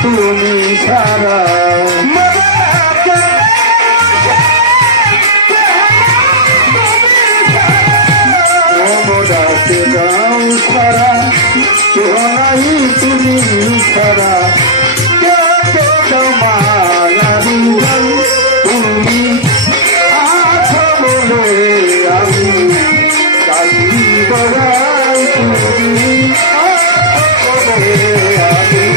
তুমি ছাড়া মোমরাতে গাও ছাড়া কেহ নাই তুমি ছাড়া তুমি আছো বলে আমি কালি বড়াই তুমি আছো বলে আমি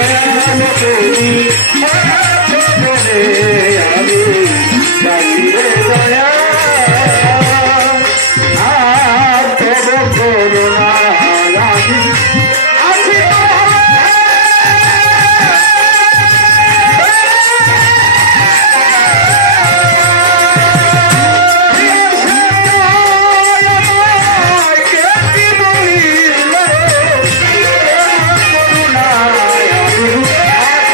দয়াল তুমি বলে আমি ডাকি রে দয়াল আর তব করুণা আমি আছি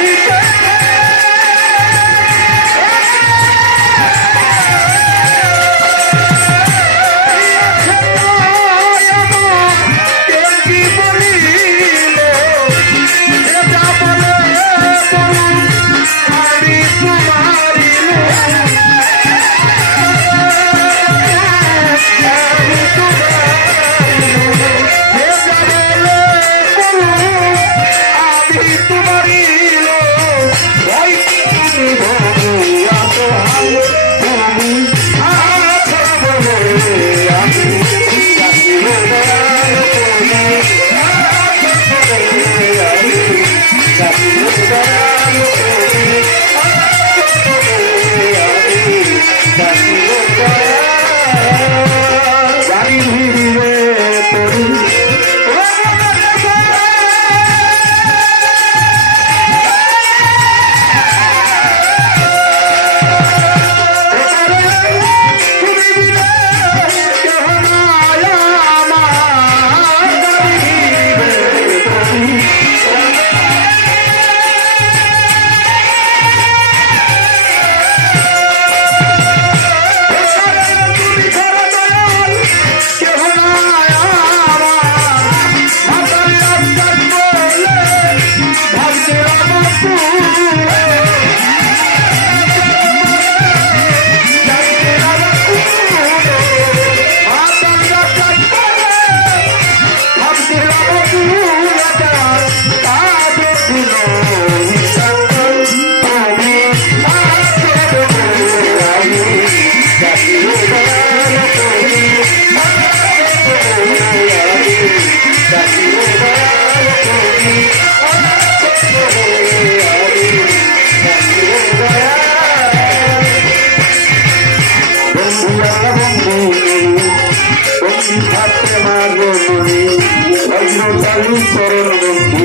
চরণ বন্ধু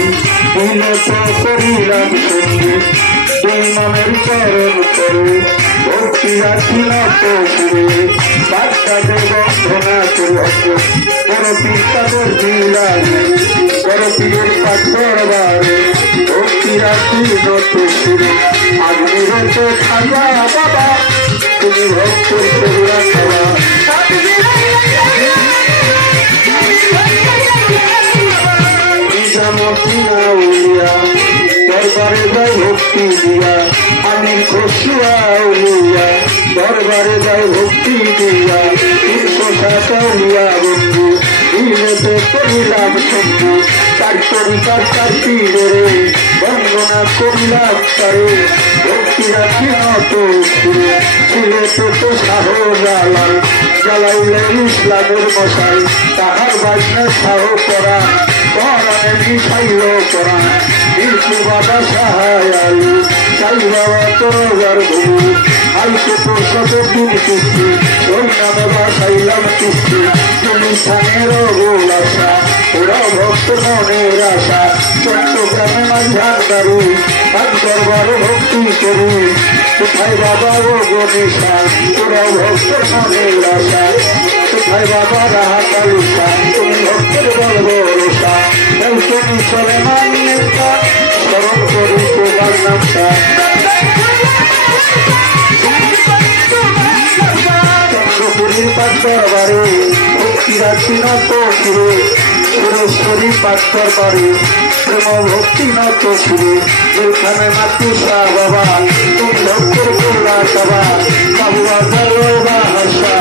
বিনত করিলাম সন্ধু তুই মনের চরণ করে ভক্তি রাখি না তো সুরে বাচ্চাকে বন্ধনা করে বড় পিতাদের দিলারে বড় পীরের পাথর বারে ভক্তি রাখি নত সুরে আগুনের তো খাজা বাবা তুমি ভক্তের করিয়া খাওয়া দরবারে যাই ভক্তি দিয়া আমি খসুয়া উলিয়া দরবারে যাই ভক্তি দিয়া 357 বন্ধু দিলেতে করিলাম সন্ধু তার তরিকার তার পীরে বন্দনা করিলাম তারে ভক্তি রাখি নত সুরে সিলেটে তো শাহ জালাল জ্বালাইলেন ইসলামের মশাই তাহার বাজনা শাহ করা পরাণে মিশাইল করা বিষ্ণু বাবা সাহায়ালু সাই বাবা তোর ভূমি আইতে তোর শত দিন চুক্তি তোর নামে বাসাইলাম চুক্তি তুমি স্থানের গোলাসা ওরা ভক্ত মনের আশা চট্টগ্রামে মাঝার দারু আজ দরবার ভক্তি করি কোথায় বাবা ও গণেশা ওরা ভক্ত মনের আশা কোথায় বাবা রাহাকালুষা তুমি ভক্তের বল ভরসা তাই তুমি চলে মান্যতা স্মরণ করি তোমার নামটা চন্দ্রপুরীর পাঠ্যবারে ভক্তি রাখি না তো সুরে সুরেশ্বরী পাঠ্যবারে প্রেম ভক্তি না তো সুরে যেখানে মাতুষা বাবা তুমি ভক্তের কল্লা সবা বাবু বাজার হাসা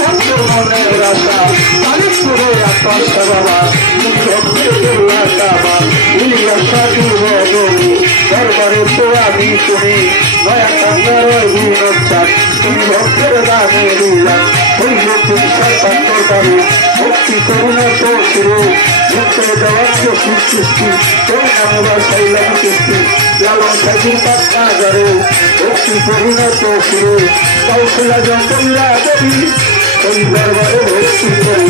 ভক্তের মনের আশা কালীপুরে আকাশ বাবা তুমি ভক্তের কল্লা সবা ইলিয়াসা দুর্বী দরবারে তো আমি তুমি নয়া কাঙ্গার বিনোচ্ছাদ তুমি ভক্তের দানে দিলাম হইল তুমি সর্বান্তর ভক্তি করুণা তো শুরু ভক্ত দেওয়ার সৃষ্টি তোর নামে বাসাইলাম সৃষ্টি লালন সাইকেল পাত্তা ধরে ভক্তি পরিণত ফিরে কৌশলা জঙ্গলা করি ওই দরবারে ভক্তি করি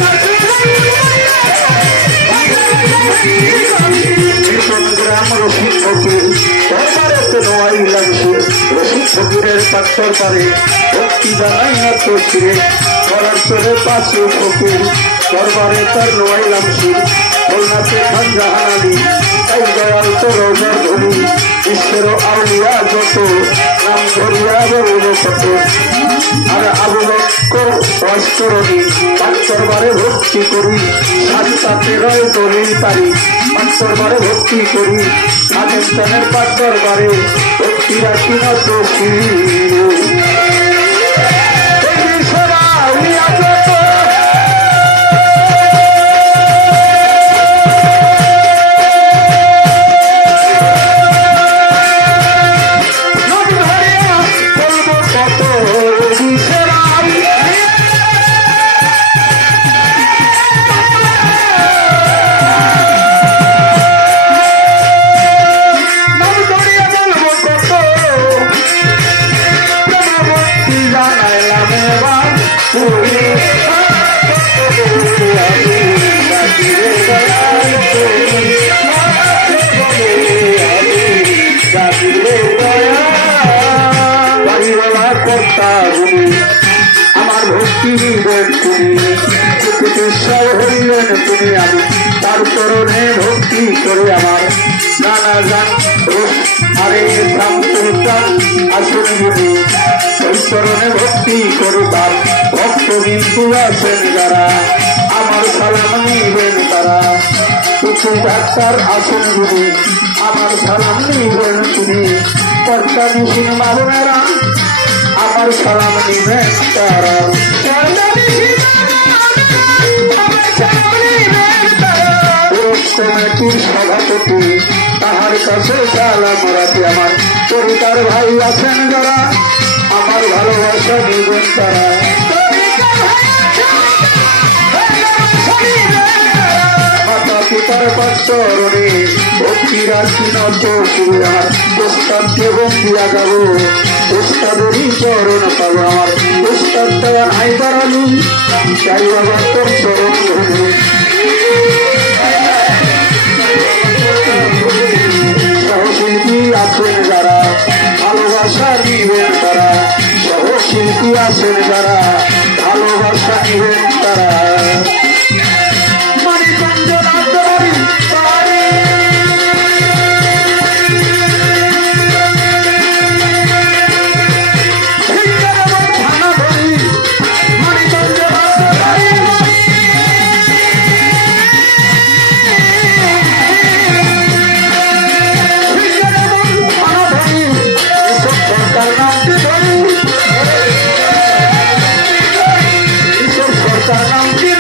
গ্রাম রসিক ফকির দরবারেতে নোয়াই লাগছে রসিক ফকিরের পাত্তর পারে ভক্তি জানাই না তো ফিরে করার চোরে পাশে ফকির দরবারে তার নোয়াই লাগছে বলনাতে খান জাহানানি তাই দয়াল তো রোজার ধরি ঈশ্বর আউলিয়া যত নাম ধরিয়া বলব কত আর আবু বক্কর অষ্টরণী পাত্তরবারে ভক্তি করি সাতটা 13 দলিল তারিখ পাত্তরবারে ভক্তি করি পাকিস্তানের পাত্তরবারে ভক্তি রাখি না তো আমার ভক্তি দিবেন তুমি চিকিৎসা হইলেন তুমি আমি তার চরণে ভক্তি করে আমার নানা গান আরে আসুন যদি ওই চরণে ভক্তি করে তার ভক্ত বিন্দু আছেন যারা আমার সালাম নিবেন তারা কিছু ডাক্তার আছেন যদি আমার সালাম নিবেন তুমি কর্তা নিশিন মালুমেরা আমার সালাম নিবেন তারা কমিটির সভাপতি তাহার কাছে সালাম রাখি আমার পরিবার ভাই আছেন যারা আমার ভালোবাসা নিবেন তারা মাতা পিতার পাচরণে ভক্তি রাখি নত আমার প্রস্তাব এবং দিয়া যাব উস্তাদেরই চরণ পাবো আমার উস্তাদ দেওয়া নাই বাড়ালু চাই বাবা তোর চরণ সহশিল্পী আছেন যারা ভালোবাসা নিবেন তারা সহশিল্পী আছেন যারা ভালোবাসা নিবেন তারা তার নাম কি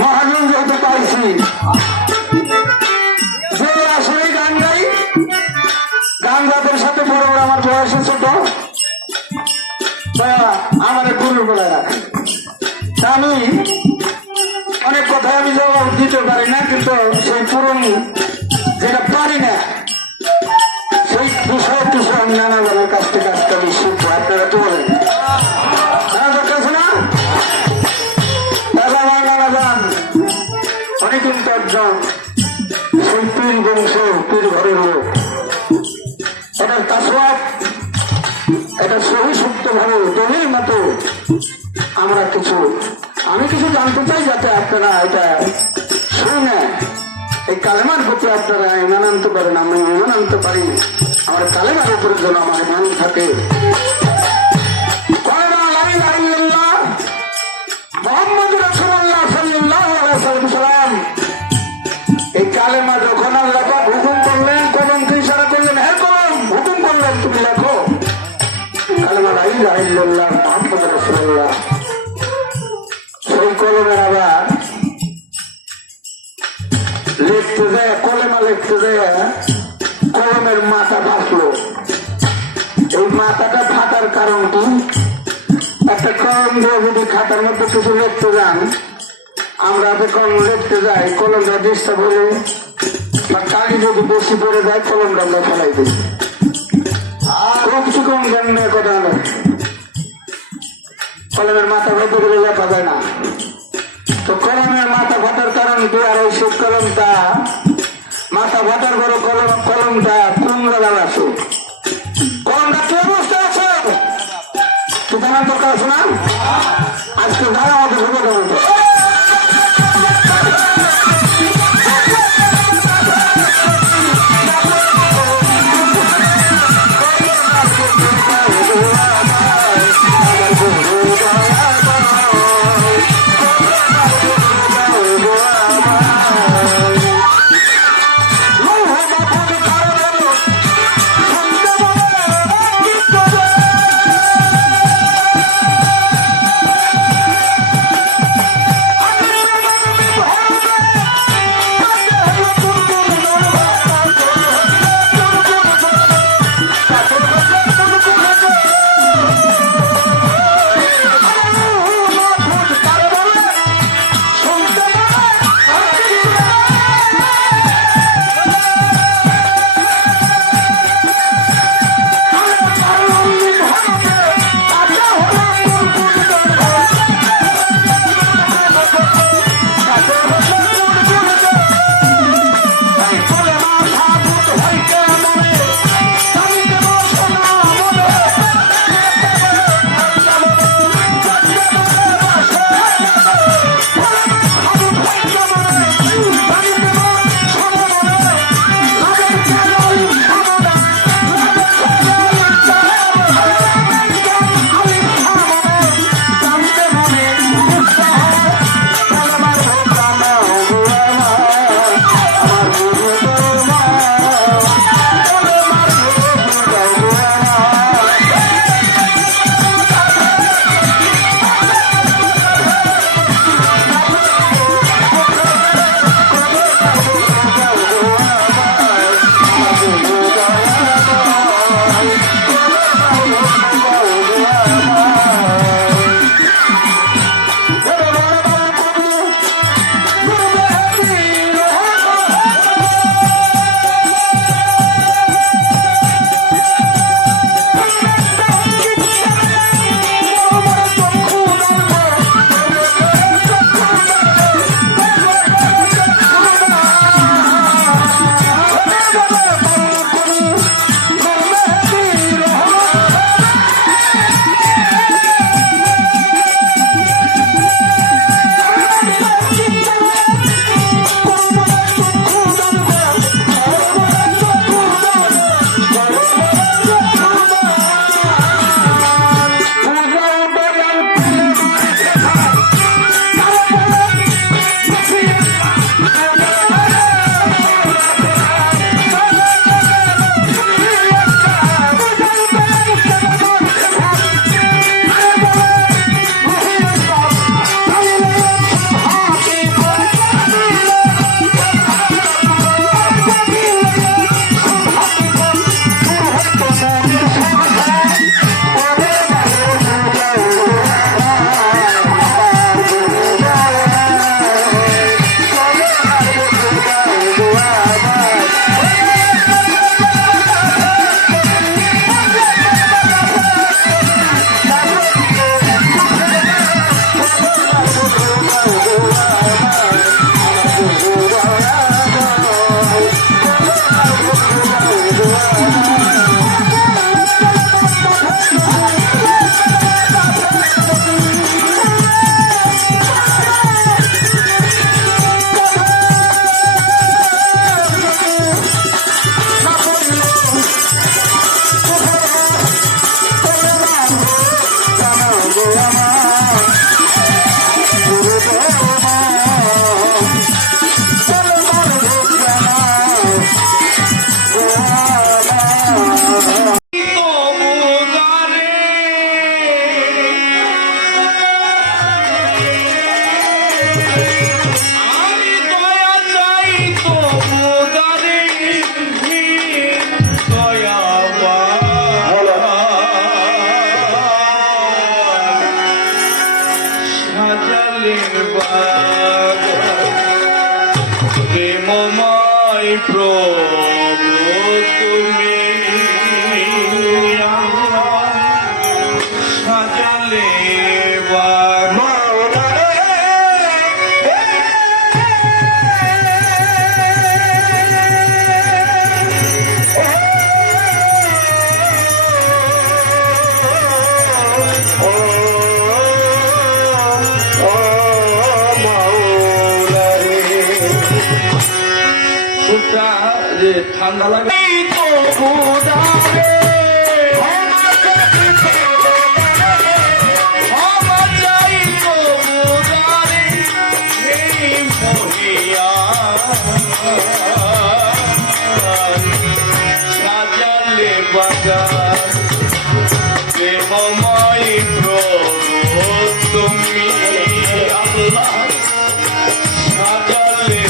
মহাজন যেহেতু পাইছি যে আসলে গান গাই, গান গাদের সাথে বড় বড় আমার বয়সে ছোট আমার গুরু বলে রাখে। আমি অনেক কথায় আমি জবাব দিতে পারি না, কিন্তু সেই পুরন যেটা পারি না সেই বিষয় টুসু আমি নানা জনের কাছ থেকে আজকে আমি শিখবো। আপনারা তো বলেন অনেক ইন্টারজন সেই পীর বংশ, পীর ঘরের লোক, এটা তাসওয়াব, এটা সহি সত্য ভাবে দলিল মতো আমি কিছু জানতে চাই, যাতে আপনারা এটা শুনে এই কালেমার প্রতি আপনারা ইমান আনতে পারেন। আমি ইমান আনতে পারি, আমার কালেমার উপরে যেন আমার ইমান থাকে। মোহাম্মদ রাসূলুল্লাহ সাল্লাল্লাহু আলাইহি ওয়াসাল্লাম এই কালেমা যখন আল্লাহ পাক হুকুম করলেন, কলমকে ইশারা করলেন, হে কলম হুকুম করলেন তুমি লেখো কালেমা লা ইলাহা ইল্লাল্লাহ মুহাম্মদ রাসূলুল্লাহ। সেই কলমের আবার লিখতে যায়, কলেমা লিখতে যায় কলমের মাথা ফাটলো। এই মাথাটা ফাটার কারণ কি? একটা কলম দিয়ে যদি খাতার মধ্যে কিছু লিখতে যান, আমরা যখন লিখতে যাই কলমটা ডিস্টার্ব হলে বা কালি যদি বেশি পড়ে যায় কলমটা আমরা ফেলাই দিই। কিছু কম জ্ঞান নিয়ে কথা হলো, কলমের মাথা ভেতরে গেলে লেখা যায় না। তো কলমের মাথা ফাটার কারণ কি? আর ওই সব কলমটা মাথা ফাটার বড় কলমটা কুমড়া লাগাছো। কলমটা কি অবস্থা আছে তো জানার দরকার আছে না? আজকে যারা আমাদের ভেবে দেবো প্রেমময় প্রভু তুমি সাজালে মাওলা ঠান্ডা লাগে সাজালে বাজার প্রেমময় প্রভু তুমি আল্লাহ সাজালে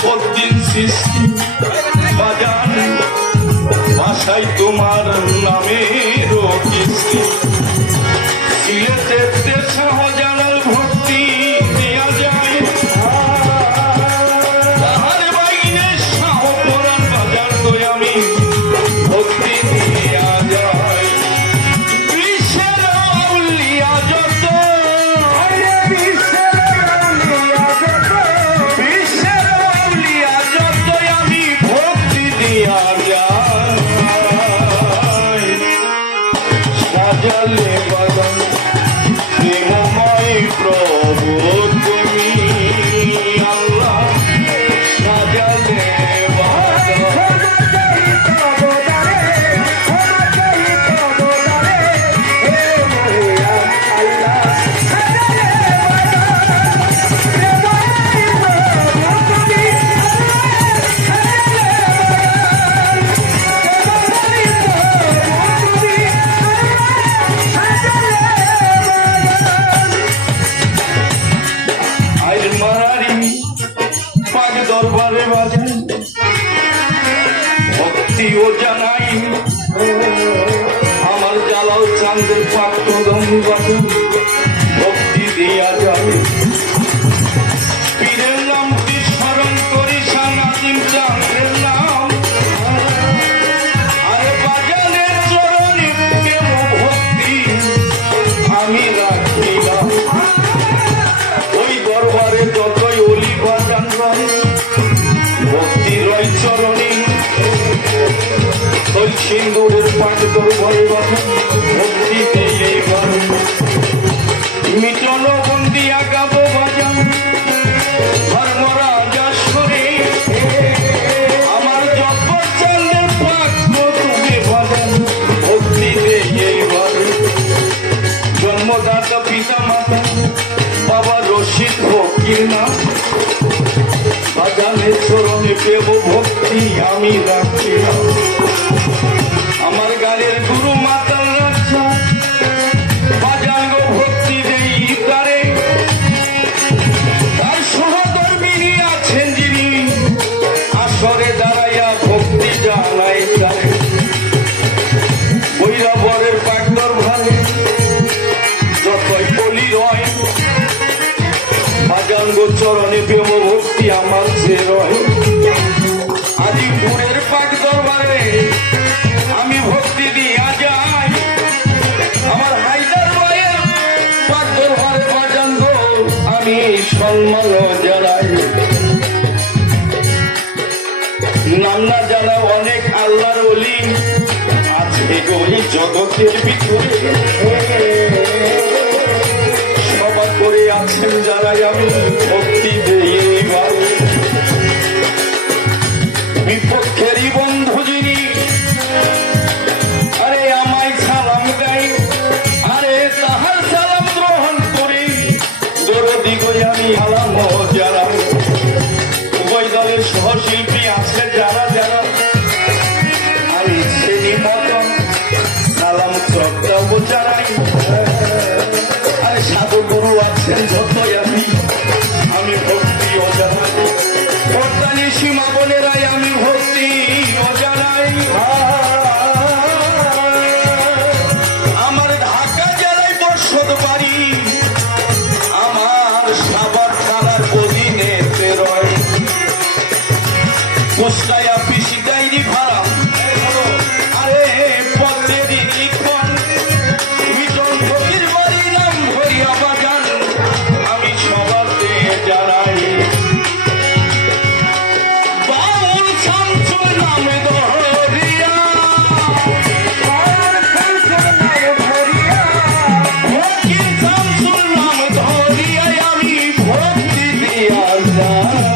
পদ্মিন সৃষ্টি বাজান ভাষায় তোমার নামের কৃষ্টি সিলেটেতে শাহজালাল ভক্তি দেয়া যায় তাহার বাইনে শাহ পরাণ বাজার তো আমি ভক্তি দেয়া যায় বিশ্বের আউলিয়া যত বিশ্বের আউলিয়া যত আমি ভক্তি দেয়া যায় সাজালে বাগান প্রেমময় প্রভু তুমি আল্লাহ সাজালে বাগান আইর মারারি পাগ দরবারে বাজে ভক্তি ও জানাই আমার জ্বালাও চাঁদের পাক কদম বাজে ভক্তি দিয়া যায় পীরের নামটি স্মরণ করি সানাদিন চাঁদের নাম আরে বাজানের চরণে কেন ভক্তি আমি রাখিলাম ওই দরবারে যতই অলি বাজান রয় ভক্তি রয় চরণে ওই সিন্দুরের পাঠ দরবারে বাজান ভক্তি দিয়ে বাজান মিটন বন্দিয়া গাবো বাজান ধর্মরাজা সুরে আমার জগৎ চাঁদের পাক তুমি বাজান ভক্তি দিয়ে বাজান জন্মদাতা পিতা মাতা বাবা রশিদ ফকির নাম বাজানের চরণে প্রেম ভক্তি আমি রাখিলাম আমার গানের গুরু মাতার রাজা বাজান গো ভক্তি দেই তারে তার সহধর্মিনী আছেন যিনি আসরে দাঁড়াইয়া ভক্তি জানাই তারে বৈরাবরের পাক দরবারে যতই বলি রয় বাজান গো চরণে প্রেম ভক্তি আমার যে রয় আদিপুরের পাক দরবারে আমি ভক্তি দিয়া যাই আমার হায়দার ভাইয়ের পাক দরবারে বাজান গো আমি সম্মান জানাই নাম না জানা অনেক আল্লাহর ওলি আছে গো এই জগতের ভিতরে সভা করে আছেন যারাই আমি ভক্তি দিয়ে বিপক্ষেরই বন্ধু যিনি আরে আমায় সালাম গাই আরে তাহার সালাম গ্রহণ করি দরদি গই আমি আলাম যারা উভয় দলের সহশিল্পী আছে যারা যারা আমি সেনি মতন সালাম শ্রদ্ধাও জানাই আরে সাধু গুরু আছেন যতই আমি ভক্তি ও জানাই বর্তানি সীমা বোনেরাই আমি ভক্তি ও জানাই আমার ঢাকা জেলায় বর্ষদ বাড়ি আমার সাবার থানার অধীনে রয় কুষ্টায়া পিসি ডাইরি ভাড়া আরে পদ্মেরই লিখন মিটন ফকির বাড়ি নাম ভরিয়া বাজান আমি সবাতে জানাই বাউল শামসুর নামে ধরিয়া ফকির শামসুর নাম ধরিয়া আমি ভক্তি দিয়া যাই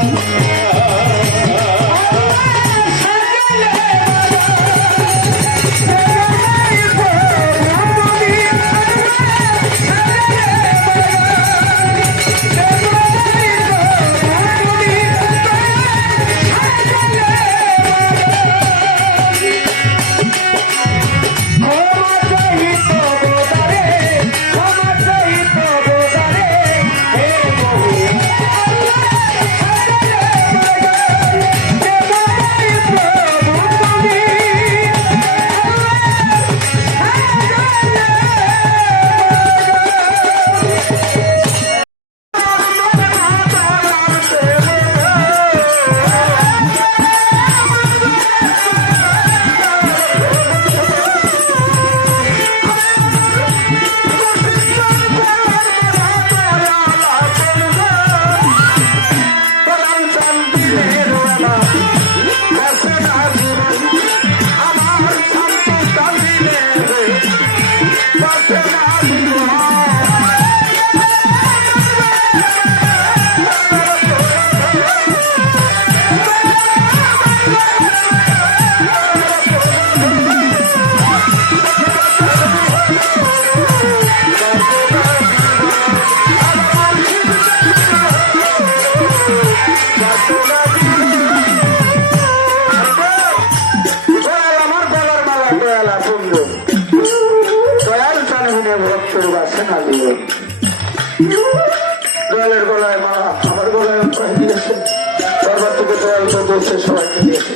বসে সবাইকে দিয়েছে।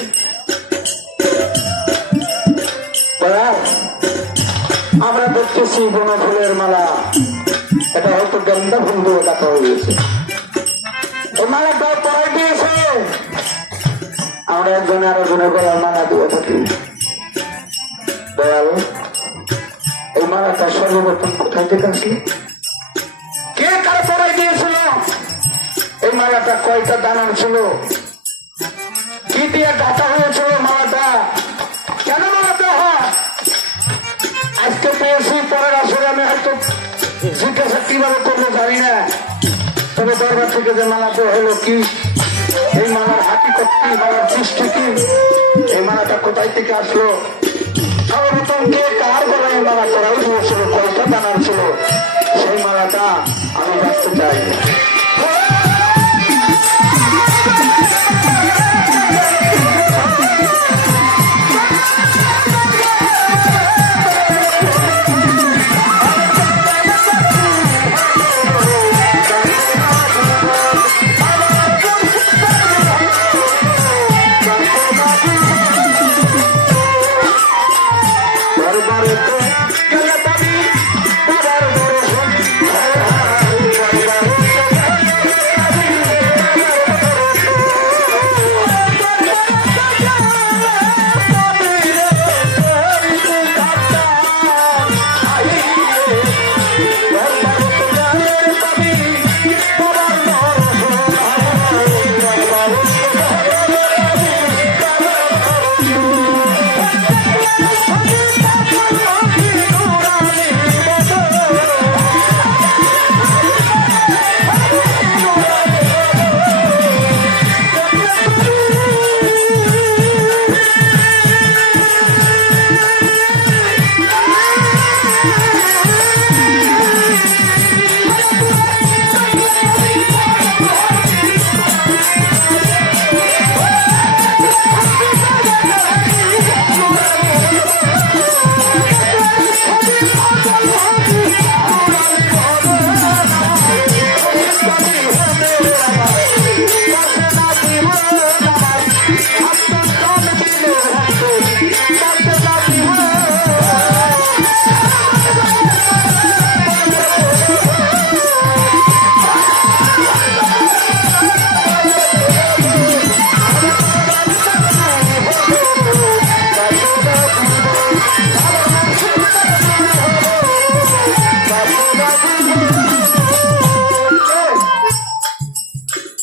আমরা দেখতেছি বনফুলের মালা, এটা হয়তো গেন্দা ফুল দিয়ে কাটা হয়ে গেছে। এই মালাটা পরাই দিয়েছে, আমরা একজনে আরো জনের গলার মালা দিয়ে থাকি। দয়াল, এই মালাটা সর্বপ্রথম কোথায় থেকে আসলো? কে কার পরাই দিয়েছিল? এই মালাটা কয়টা দানার ছিল? কি দিয়ে গাঁথা হয়েছিল মালাটা? কেন মালাটা হয়? আজকে পেয়েছি, পরের আসলে আমি হয়তো জিজ্ঞাসা কিভাবে করবো জানি না। তবে দরবার থেকে যে মালাটা হলো কি, এই মালার হাকিকত কি, মালার সৃষ্টি কি, এই মালাটা কোথায় থেকে আসলো? সর্বপ্রথম কে কার গলায় মালা করাই দিয়েছিল, কয়টা দানার ছিল, সেই মালাটা আমি জানতে চাই।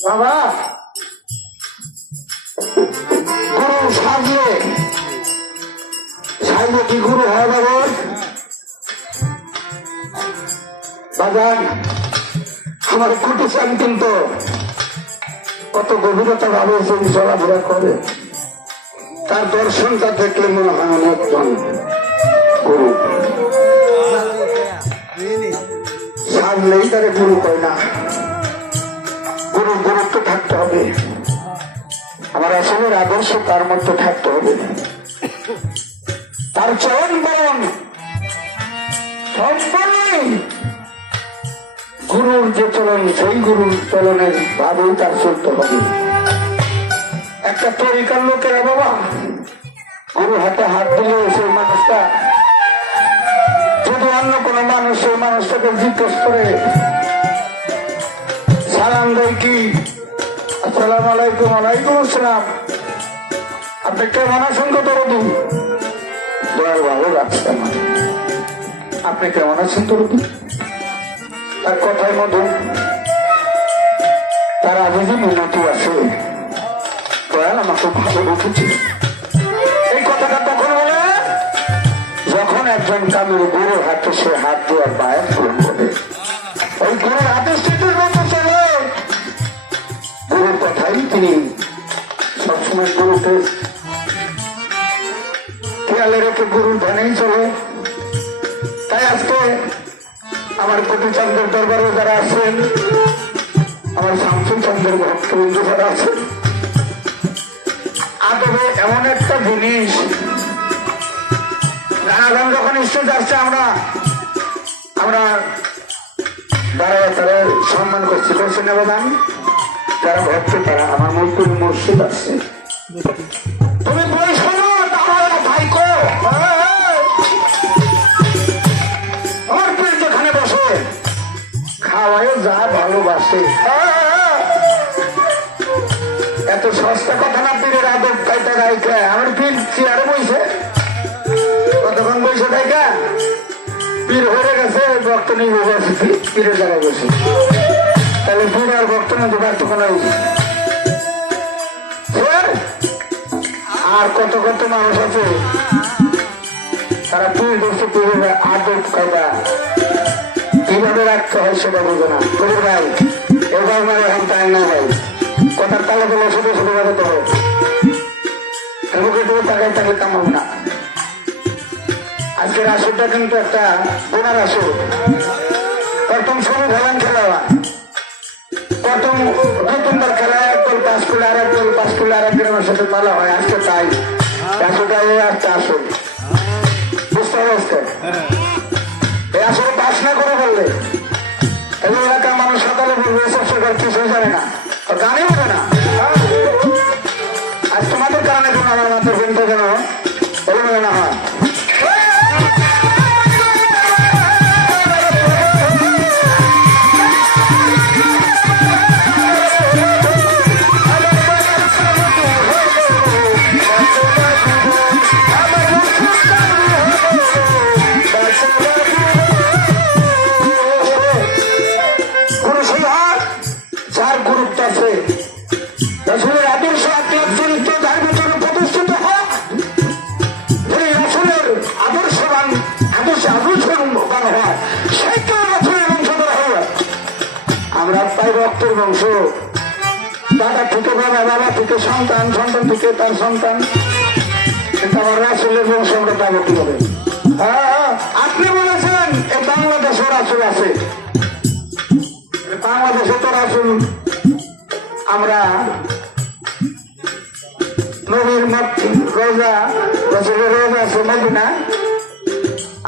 বাবা, গুরু সাজলে সাজলে কি গুরু হয় বাবা? বাজান আমার কুটু চান, কিন্তু কত গভীরতা ভাবে তিনি চলাফেরা করে, তার দর্শনটা দেখলে মনে হয় অনেকজন গুরু। সাজলেই তারে গুরু কয় না, গুরুর গুরুত্ব থাকতে হবে, আমার আসলের আদর্শ তার মধ্যে থাকতে হবে, তার চরণ বরণ সম্পূর্ণই গুরুর যে চলন, সেই গুরুর চলনের ভাবেই তার চলতে হবে। একটা তরিকার লোকেরা বাবা গুরু হাতে হাত দিলে সেই মানুষটা যদি অন্য কোনো মানুষ সেই মানুষটাকে জিজ্ঞেস করে সালাম দেয় কি, আসসালাম আলাইকুম, আলাইকুম আসসালাম, আপনি কেমন আছেন তো দরদি? দয়াল ভালো লাগছে আমার, আপনি কেমন আছেন দরদি? তার কথার মধ্যে তার আগে যে মিনতি আছে, দয়াল আমাকে ভালো বুঝেছে। এই কথাটা তখন বলে যখন একজন কামির গুরুর হাতে সে হাত দেওয়ার বায়াত পূরণ করে, ওই গুরুর আদেশ স্থিতির মতো চলে, গুরুর কথাই তিনি সবসময় গুরুকে খেয়ালে রেখে গুরুর ধ্যানেই চলে। তাই আজকে আমার কোটিচাঁদের দরবারে যারা আছেন, আমার শামসুল চন্দ্রের ভক্তবৃন্দ যারা আছেন, আদবে এমন একটা জিনিস নানাজন যখন স্টেজ আসছে আমরা দাঁড়ায় তারা সম্মান করছি, করছি না বাদাম যারা ভক্ত তারা আমার মূর্তির মসজিদ আসছে, তুমি বই শোনো আমার ভাই কো আমার পীর যেখানে বসে খাওয়ায় যা ভালোবাসে এত সস্তা কথা না পীরের আদব কাইটা রাইখা আমার পীর চেয়ারে বইছে কতক্ষণ বইছে থাইকা পীর হয়ে গেছে ভক্ত নিয়ে বসে পীরের জায়গায় বসে তাহলে পীর আর ভক্ত মধ্যে পার্থক্য আর কত কত মানুষ আছে তারা পীর বসে পীরের আদব কায়দা কিভাবে রাখতে হয় সেটা বোঝে না কবির ভাই এবার মানে এখন টাইম না ভাই কথার তালে তালে শুধু শুধু বাজাতে হবে মুখে তুমি তাকাই তাকে কামাবো না আজকের আসরটা কিন্তু একটা বোনার আসর প্রথম শুরু ভেলান খেলা প্রথম প্রথমবার খেলা একদল পাস করলে আর একদল পাস করলে আর এক গ্রামের সাথে পালা হয় আজকে তাই আসরটা এই একটা আসর বুঝতে পারছে এই আসরে পাস না করে বললে এই এলাকার মানুষ সকালে বলবে এসব সরকার কিছুই জানে না গানই হবে না আজ তোমাদের কারণে যেন আমার মাথার ঘুমটা যেন এলোমেলো না হয় যার গুরুত্ব আছে রসুলের আদর্শ আত্মার চরিত্র যার ভিতরে প্রতিষ্ঠিত হোক যদি রসুলের আদর্শবান আদর্শবান হয় সেইটা রসুলের বংশধর হবে আমরা তাই রক্তের বংশ দাদা থেকে বাবা থেকে সন্তান সন্তান থেকে তার সন্তান কিন্তু আমার রাসুলের বংশ আমরা পাবো কি হবে আপনি বলেছেন এই বাংলাদেশের রাসুল আছে বাংলাদেশে তো রাসুল আমরা নবীর রোজা রসুলের রোজা আছে মদিনা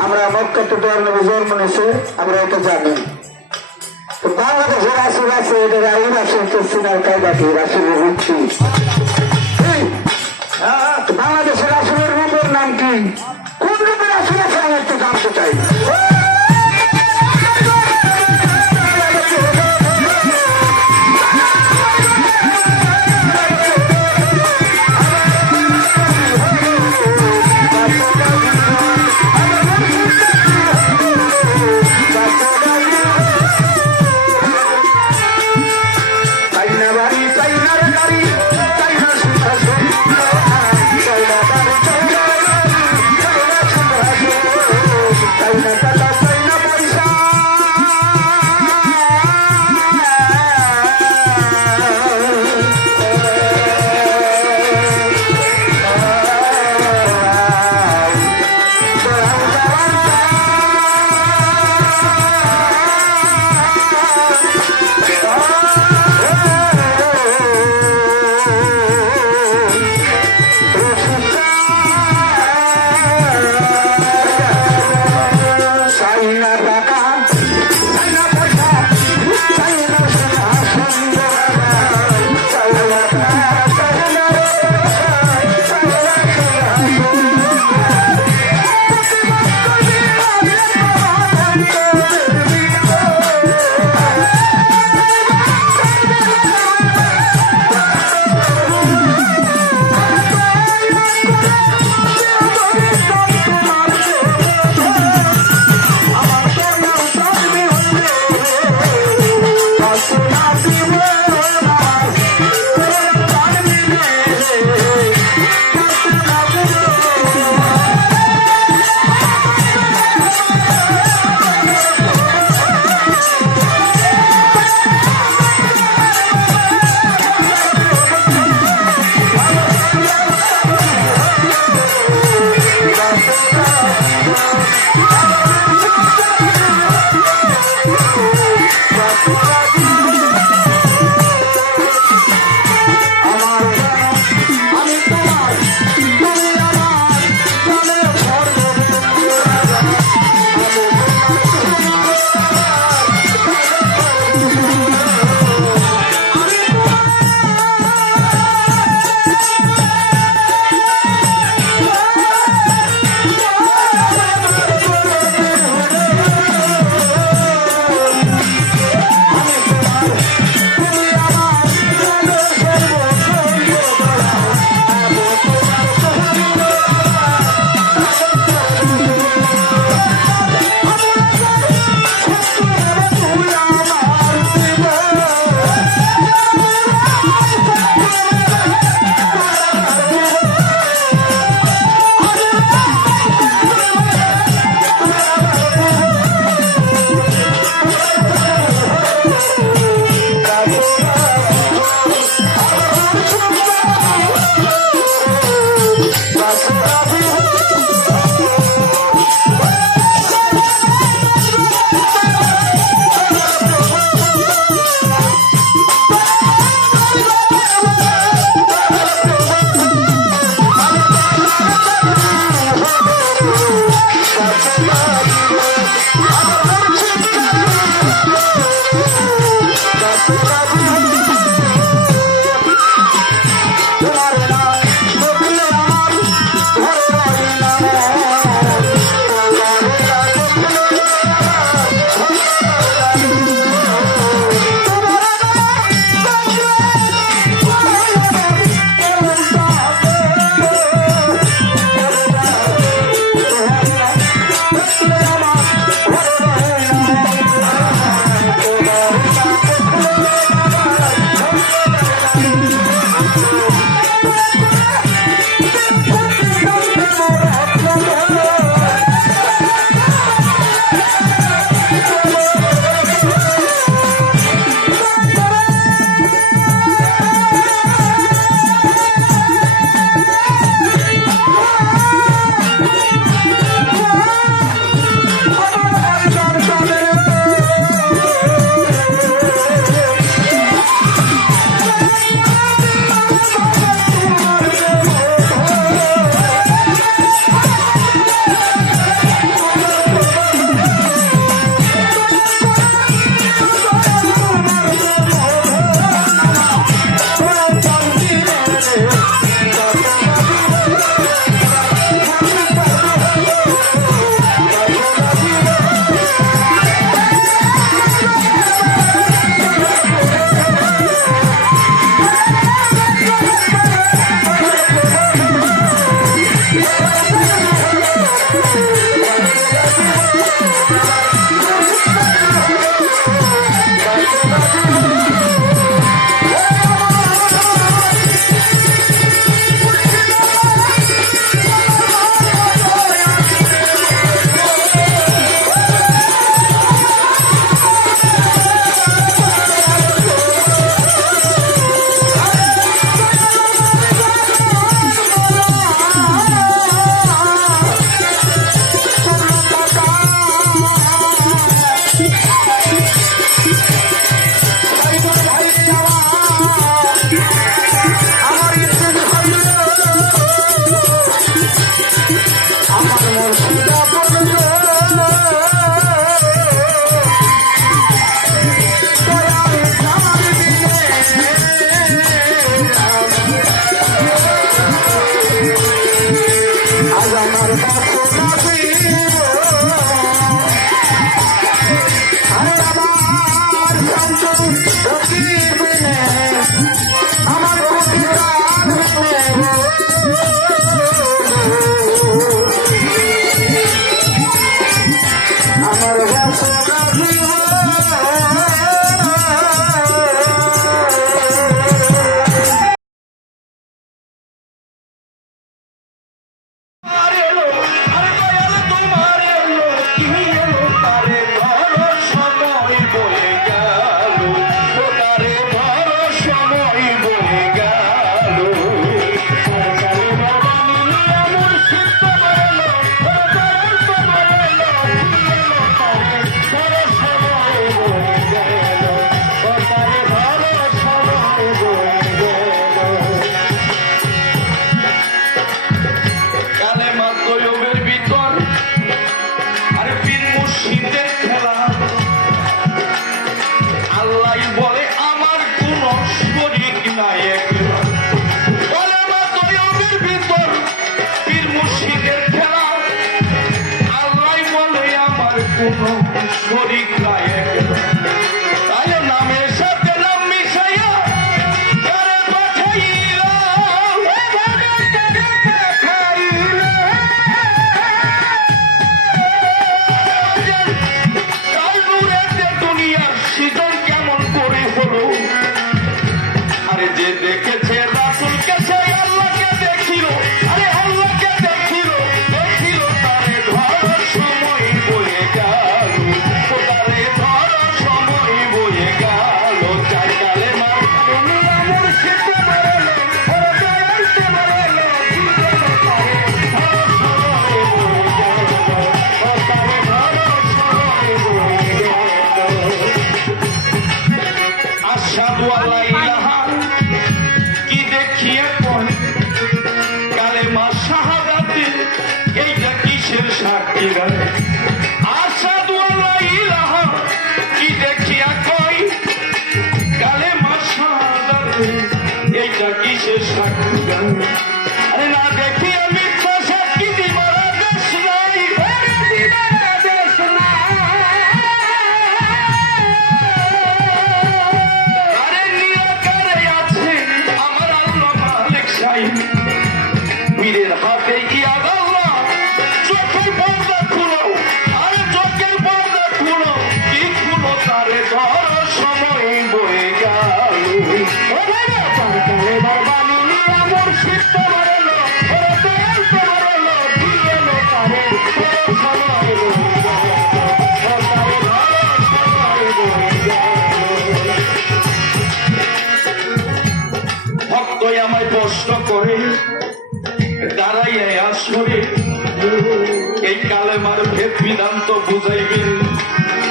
আমরা মক্কাতে তো নবী জন্ম নিয়েছে আমরা এটা জানি তো বাংলাদেশে রাসুল আছে এটা রাহুল রাসুল তো সিনার কায়দাকে রাসুলের রূপটি বাংলাদেশের রাসুলের রূপের নাম কি কোন রূপের রাসুল আছে আমি একটু জানতে চাই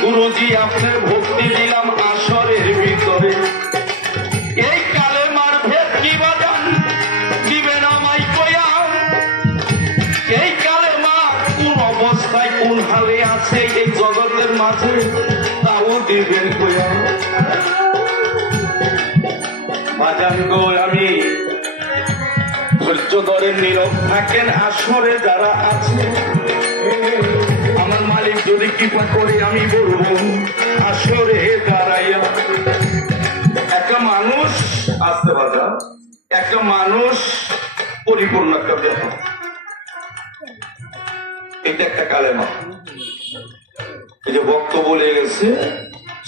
গুরুজি আপনার ভক্তি দিলাম আসরের ভিতরে, এই কালেমার ভেদ কি বাজান দিবেন আমায় কয়া, এই কালেমা কোন অবস্থায় কোন হালে আছে এই জগতের মাঝে তাও দিবেন কয়া। বাজান গো আমি ধৈর্য ধরেন নীরব থাকেন, আসরে যারা আছে আমার মালিক যদি কৃপা করে আমি বলবো আসরে দাঁড়াইয়া একটা মানুষ আসতে বাজা, একটা মানুষ পরিপূর্ণ একটা দেহ, এটা একটা কালেমা। এই যে বক্তব্য বলে গেছে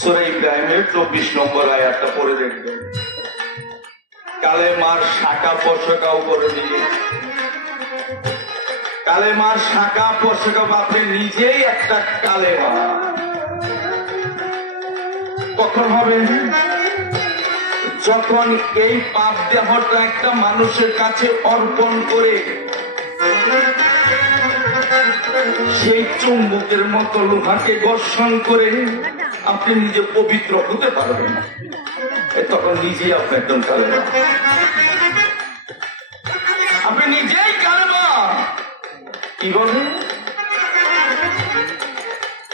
সূরা ইব্রাহিমের 24 নম্বর আয়াতটা পড়ে দেখবেন। কালেমার শাখা পোশাকাও করে দিয়ে, কালেমার শাখা পোশাকা আপনি নিজেই একটা কালেমা। কখন হবে? যখন এই পাপ দেহটা একটা মানুষের কাছে অর্পণ করে সেই চুম্বকের মতো লোহাকে ঘর্ষণ করে আপনি নিজে পবিত্র হতে পারবেন, তখন নিজেই আপনি একদম কালেমা। আপনি নিজেই কালেমা। কি বলেন?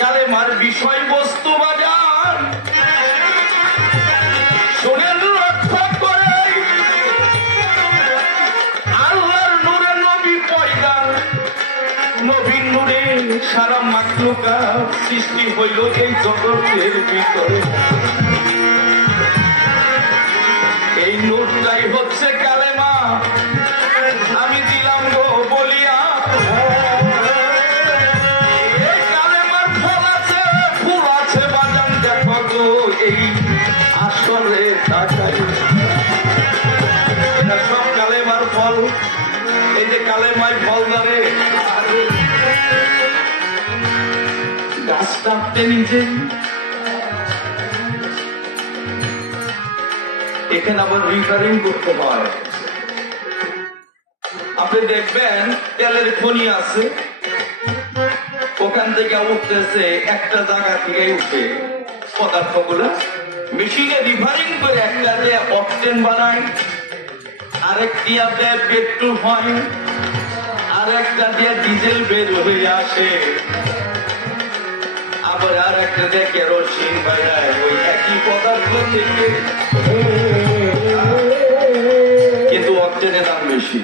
কালেমার বিষয়বস্তু বাজার শোনেন, রক্ষা করে আল্লাহর নূরে নবী পয়দা, নবীর নূরে সারা মাখলুকাত সৃষ্টি হইল এই জগতের ভিতরে। এই নূরটাই হচ্ছে কালেমা। আমি দিলাম গো বলিয়া, এই কালেমার ফল আছে, ফুল আছে বাজান দেখো গো এই আসরে তাকাই। সব কালেমার ফল। এই যে কালেমায় ফল ধরে, গাছটা আপনি নিজে। এখানে আবার রিফারিং করতে হয়। আপনি দেখবেন তেলের খনি আছে, ওখান থেকে উঠতেছে একটা জায়গা থেকে উঠে পদার্থগুলো মেশিনে রিফারিং করে একটা দিয়ে অক্সিজেন বানায়, আরেকটি দিয়ে পেট্রোল হয়, আর একটা দিয়ে ডিজেল বের হয়ে আসে, আবার আর একটা দিয়ে কেরোসিন বানায় ওই একই পদার্থ থেকে, কিন্তু অক্সিজেনের দাম বেশি।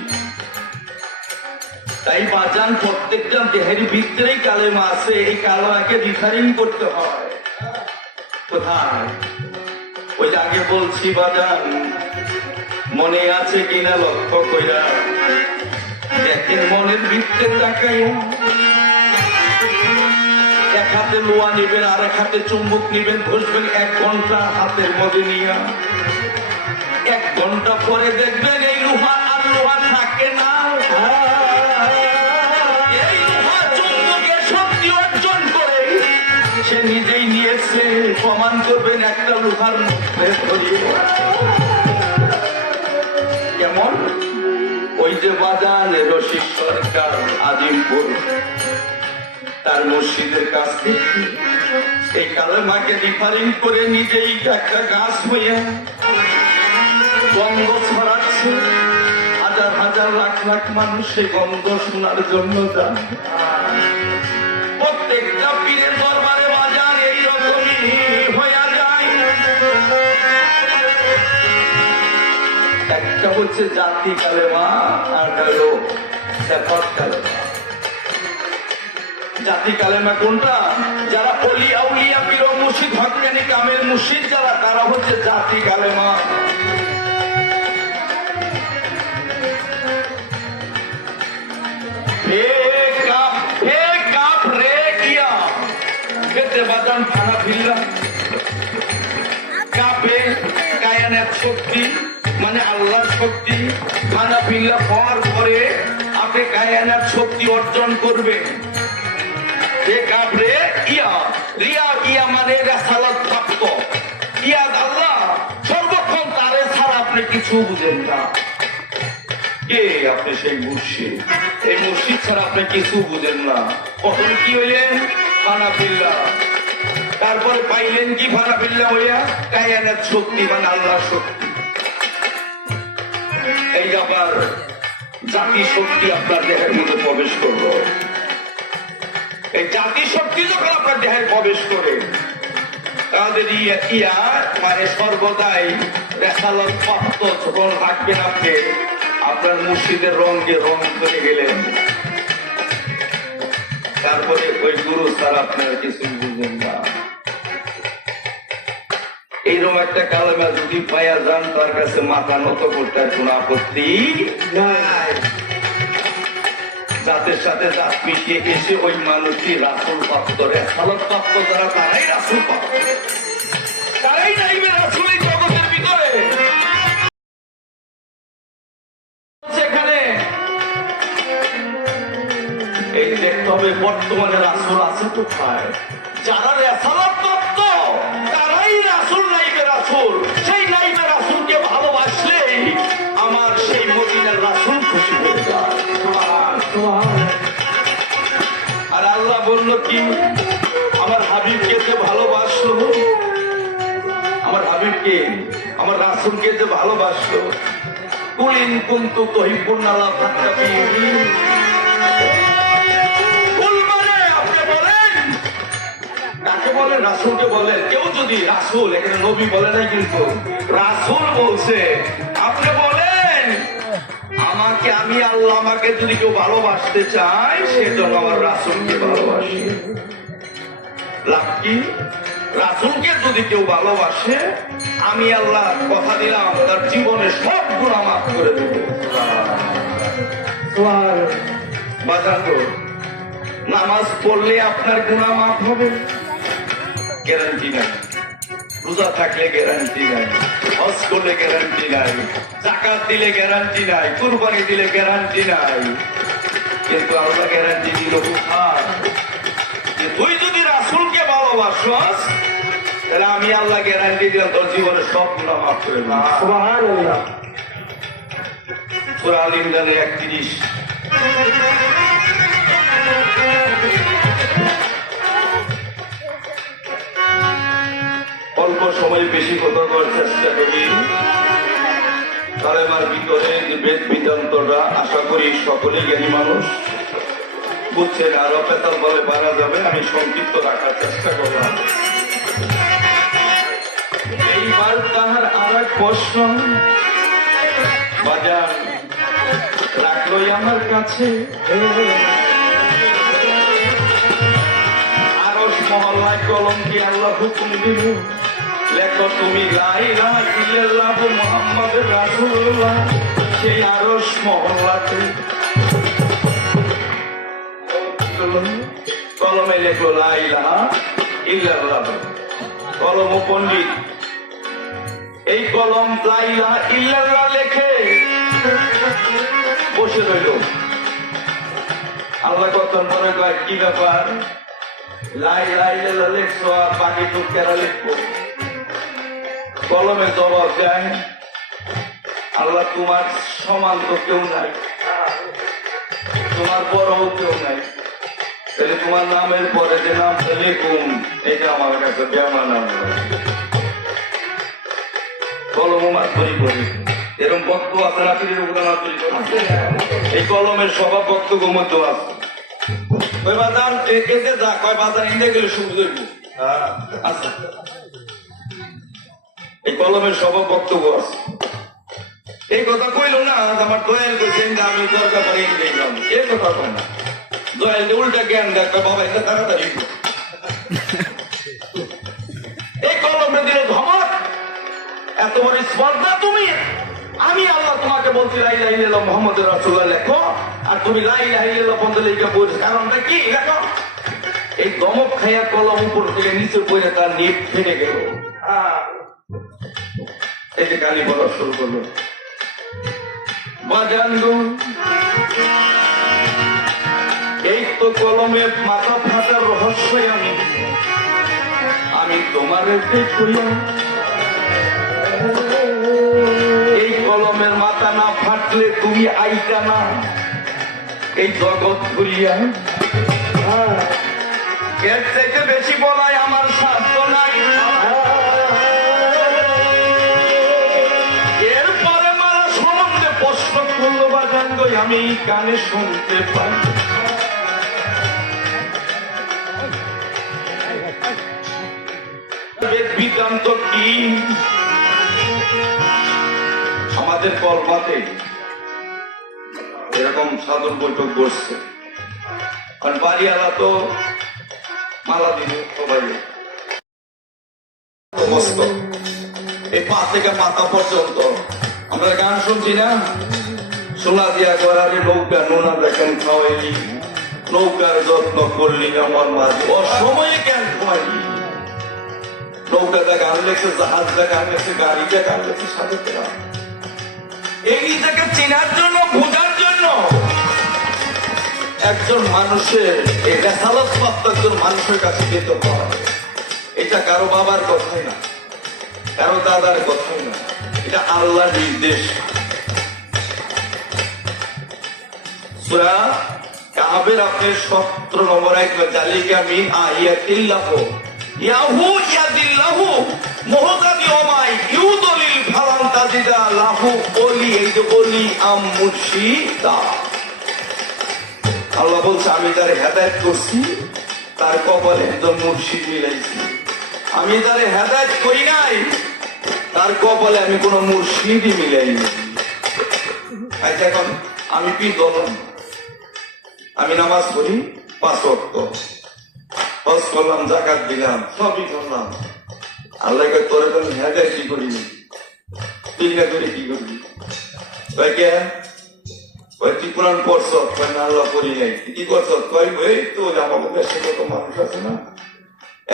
তাই বাজান প্রত্যেকটা দেহের ভিতরেই কালেমা আছে, এই কালেমাকে রিফারিং করতে হয়। কোথায়? ওই যে আগে বলছি বাজান, মনে আছে কিনা লক্ষ্য কইরা দেখেন, মনের ভিতরে তাকাইয়া এক হাতে লোহা নিবেন, আর এক হাতে চুম্বক নিবেন, বসবেন 1 ঘন্টা হাতের মধ্যে নিয়ে। 1 ঘন্টা পরে দেখবেন এই লোহা আর লোহা থাকে না। এই লোহা চুম্বকের শক্তি অর্জন করে সে নিজেই নিয়েছে, প্রমাণ করবেন একটা লোহার মধ্যে ধরিয়ে। কেমন? ওই যে বাজানে রশিদ সরকার আজিমপুর, তার মসজিদের কাছ থেকে এই কালেমাকে রিফারিং করে নিজেই একটা গাছ হয়ে গন্ধ ছড়াচ্ছে। হাজার হাজার লাখ লাখ মানুষ সেই গন্ধ শোনার জন্য যান। প্রত্যেকটা পীরের দরবারে বাজার এইরকমই হয়ে যায়। একটা হচ্ছে জাতি কালেমা, আর হলো সেফাত কালেমা। জাতি কালেমা কোনটা? যারা অলি আউলিয়া পীর ও মুর্শিদ হক্কানি কামেল মুর্শিদ যারা, তারা হচ্ছে জাতি কালেমা। বাদান খানা ফিরলাম কাপে কায়ানের শক্তি মানে আল্লাহর শক্তি। খানা ফিরলা হওয়ার পরে আপনি কায়ানের শক্তি অর্জন করবেন। মানে সর্বক্ষণ তারে ছাড়া আপনি কিছু বুঝেন না। কে আপনি? সেই মুর্শিদ। এই মুর্শিদ ছাড়া আপনি কিছু বুঝেন না। কখন কি হইলেন? ফানা ফিল্লা। তারপরে পাইলেন কি? ফানা ফিল্লা হইয়া কায়ানের শক্তি মানে আল্লাহর শক্তি। এই আবার জাতি শক্তি আপনার দেহের মধ্যে প্রবেশ করলো। এই জাতি শক্তি যখন আপনার দেহে প্রবেশ করে, তাদের মানে সর্বদাই রেসালত প্রাপ্ত যখন রাখবেন আপনি, আপনার মুর্শিদের রঙে রং করে গেলেন। তারপরে ওই গুরু স্যার আপনার কিছু বুঝেন না। এইরকম একটা কালেমা যদি পাইয়া যান, তার কাছে মাথা নত করতে কোনো আপত্তি নাই। জাতের সাথে জাত মিশিয়ে এসে ওই মানুষটি রাসূল প্রাপ্ত, রেসালত প্রাপ্ত যারা তারাই রাসূল প্রাপ্ত, তারাই নাইবে রাসূল এই জগতের ভিতরে। সেখানে এই দেখতে হবে বর্তমানে রাসূল আছে কোথায়, যারা রেসালত প্রাপ্ত তারাই রাসূল নাইবে রাসূল। সেই নাইবে রাসূলকে ভালোবাসলেই আমার সেই মদিনার রাসূল খুশি হয়ে যায়। আর আল্লাহ বলল কি, আমার হাবিবকে যে ভালোবাসলো, আমার হাবিবকে আমার রাসূলকে যে ভালোবাসলো, কুল ইন কুনতুম তুহিব্বুনাল্লাহ ফাত্তাবিউনি, কুল মানে আপনি বলেন, কাকে বলেন? রাসূলকে বলেন। কেউ যদি রাসূল, এখানে নবী বলে নাই কিন্তু রাসূল বলছে, আপনি বলেন আমাকে, আমি আল্লাহ, আমাকে যদি কেউ ভালোবাসতে চায় সেজন্য আমার রাসূলকে ভালোবাসি। লাভ কি? রাসূলকে যদি কেউ ভালোবাসে আমি আল্লাহ কথা দিলাম তার জীবনে সব গুনাহ মাফ করে দেব। বাজানো নামাজ পড়লে আপনার গুনাহ মাফ হবে গ্যারান্টি নাই, রোজা থাকলে গ্যারান্টি নাই, হজ করলে গ্যারান্টি নাই, যাকাত দিলে গ্যারান্টি নাই, কুরবানি দিলে গ্যারান্টি নাই। কিন্তু আল্লাহ গ্যারান্টি দিল কোথায়? যে তুই যদি রাসূলকে ভালোবাসস তাহলে আমি আল্লাহ গ্যারান্টি দিলাম তোর জীবনে সব গুনাহ মাফ করে দেব। সুবহানাল্লাহ। সূরা আল ইমরানের 31। অল্প সময় বেশি কথা করার চেষ্টা করি। কালেমার ভিতরে বেদ বিধান্তরা আশা করি সকলেই জ্ঞানী মানুষ বুঝছেন, আরো পেতাল বলে পারা যাবে, আমি সংক্ষিপ্ত রাখার চেষ্টা করলাম। এইবার তাহার আর এক প্রশ্ন বাজার রাখলোই আমার কাছে, আরশ মহল্লায় কলম কি আল্লাহ হুকুম দিল, লেখো তুমি লা ইলাহা ইল্লাল্লাহ মুহাম্মাদুর রাসূলুল্লাহ। সেই আরশ মহল্লাতে কলমে লেখো লা ইলাহা ইল্লাল্লাহ। কলম ও পণ্ডিত এই কলম লা ইলাহা ইল্লাল্লাহ লেখে বসে রইল। আল্লাহ কত মনে কয় কি ব্যাপার, লা ইলাহা ইল্লাল্লাহ লেখছো আর বাকি তো কেরা লিখবো? কলমে জবাব দেয়, আল্লাহ তোমার সমান তো কেউ নাই, তোমার বড়ও কেউ নাই, তাহলে তোমার নামের পরে যে নামটা লিখুন এটা আমার কাছে বেমানান। কলম মাত্রই করি এরকম বক্ত আছে না, পীরের উপরে মাত্রই এই কলমের স্বভাব বক্তব্য মধ্যে আছে। ওই বাজার এসে যা কয় বাজার ইন্ডিয়া গেলে শুরু করবো। আচ্ছা, এই কলমের স্বভাব বক্তব্য আছে। এই কথা কইল না আমার দয়াল কইছেন যে আমি দরকার পরে দেখলাম, এই কথা কয় না। দয়াল যে উল্টা জ্ঞান দেখ বাবা এটা তাড়াতাড়ি এই কলমে দিল ধমক, এত বড় স্পর্ধা তুমি, আমি আল্লাহ তোমাকে বলছি লা ইলাহা ইল্লাল্লাহ মুহাম্মাদুর রাসূলুল্লাহ লেখো, আর তুমি লা ইলাহা ইল্লাল্লাহ বলতে লেখা বলছ, কারণটা কি লেখো? এই ধমক খাইয়া কলম উপর থেকে নিচে পড়ে তার নিপ ফেটে গেল। এই যে গালি বলা শুরু করলো। বাজানগো এই তো কলমের মাথা ফাটার রহস্য আমি তোমার কইলাম। এই কলমের মাথা না ফাটলে তুমি আইতা না এই জগৎ ঘুরিয়া। এর থেকে বেশি বলাই আমার সাধ্য নাই। এরপরে মারা সম্বন্ধে প্রশ্ন করলো বাজান গো আমি কানে শুনতে পাই। বিদান্ত কি আমাদের কলমাতে এরকম সাধন বৈঠক বসছে, কারণ বাড়িওয়ালা তো মালা দিল সবাই মস্ত এই পা থেকে মাথা পর্যন্ত। আমরা গান শুনছি না, সোনা দিয়া গড়ারে নৌকা নোনা দেখেন খাওয়াইলি, নৌকার যত্ন করলি আমার মাঝে, অসময়ে কেন ঘুমাইলি? নৌকাটা গান লেগেছে, জাহাজটা গান লেগেছে, গাড়িটা গান লেগেছে, সাথে এইটাকে চেনার জন্য, বোঝার জন্য একজন মানুষের এটা সালাত প্রাপ্ত একজন মানুষের কাছে যেতে হয়। এটা কারো বাবার কথাই না, কারো দাদার কথাই না, এটা আল্লাহর নির্দেশ। সূরা কাহাবের আপনি 17 নম্বর আয়াত, জালিকা মিন আয়াতিল্লাহ ইয়াহু ইয়াদিল্লাহু মুহতাদি ওমাই ইউদলিল ফালান তাজিদা লাহু ওলি, এই যে ওলি আম মুর্শিদা। আল্লাহ বলছে আমি তার হেদায়েত করছি, তার কপালে একজন মুর্শিদ মিলাইছি। আমি তার হেদায়েত করি নাই, তার কপালে আমি কোন মুর্শিদই মিলাইনি। আচ্ছা এখন আমি কি দলন? আমি নামাজ পড়ি 5 ওয়াক্ত, হজ করলাম, যাকাত দিলাম, সবই করলাম। আল্লাহ কয় তোরে তো হেদায়েত কি করিনি, তুই না করে কি করবি? কয় কে? কয় তুই কোরআন পড়ছ? কয় না আল্লাহ পড়ি নাই। কি করছ? কয় এই তো আমাদের দেশে কত মানুষ আছে না,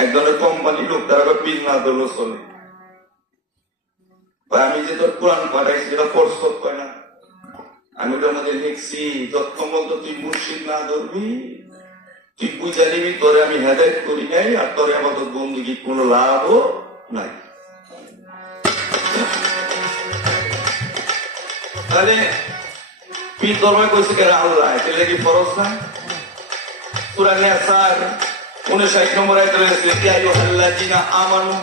একজনের কোম্পানি লোক, তারা পীর না ধরলো চলে। আমি যে তোর কোরআন পাঠাইছি সেটা পড়ছ? কয় না, আমি ওটার মধ্যে লিখছি যতক্ষণ বলতো তুই মুর্শিদ না ধরবি, তুই বুঝা নিবি তোরে আমি হেদায়েত করি নাই, আর তোরে আমাদের বন্ধুকি কোন লাভও নাই। তাহলে পীর ধর্মে কইছে কেন আল্লাহ, এটা কি ফরজ না? সূরা নিসার 59 নম্বর আয়াতে রয়েছে, ইয়া আইয়ুহাল্লাযিনা আমানু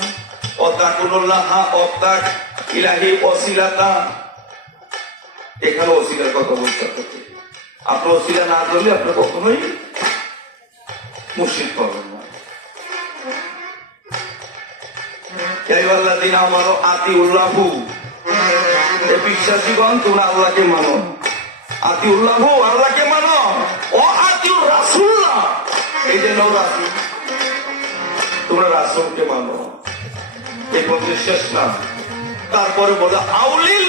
ওয়াতাকুল্লাহা ওয়াতাক ইলাহি ওয়াসিলাতা। এখানে ওসিলার কথা বলতে হবে। আপনি ওসিলা না করলে আপনি কখনোই মুর্শিদ পাবেন না। ইয়া আইয়ুহাল্লাযিনা আমানু আতিউল্লাহু, এ বিশ্বাসীগণ তোমরা আল্লাহকে মানো। আতিউল্লাহু, আল্লাহকে মানো। ও আতিউর রাসূলুল্লাহ, এই যে নও রাসূল, তোমরা রাসূলকে মানো। এই বলতে শেষ না, তারপরে বলে আউলিল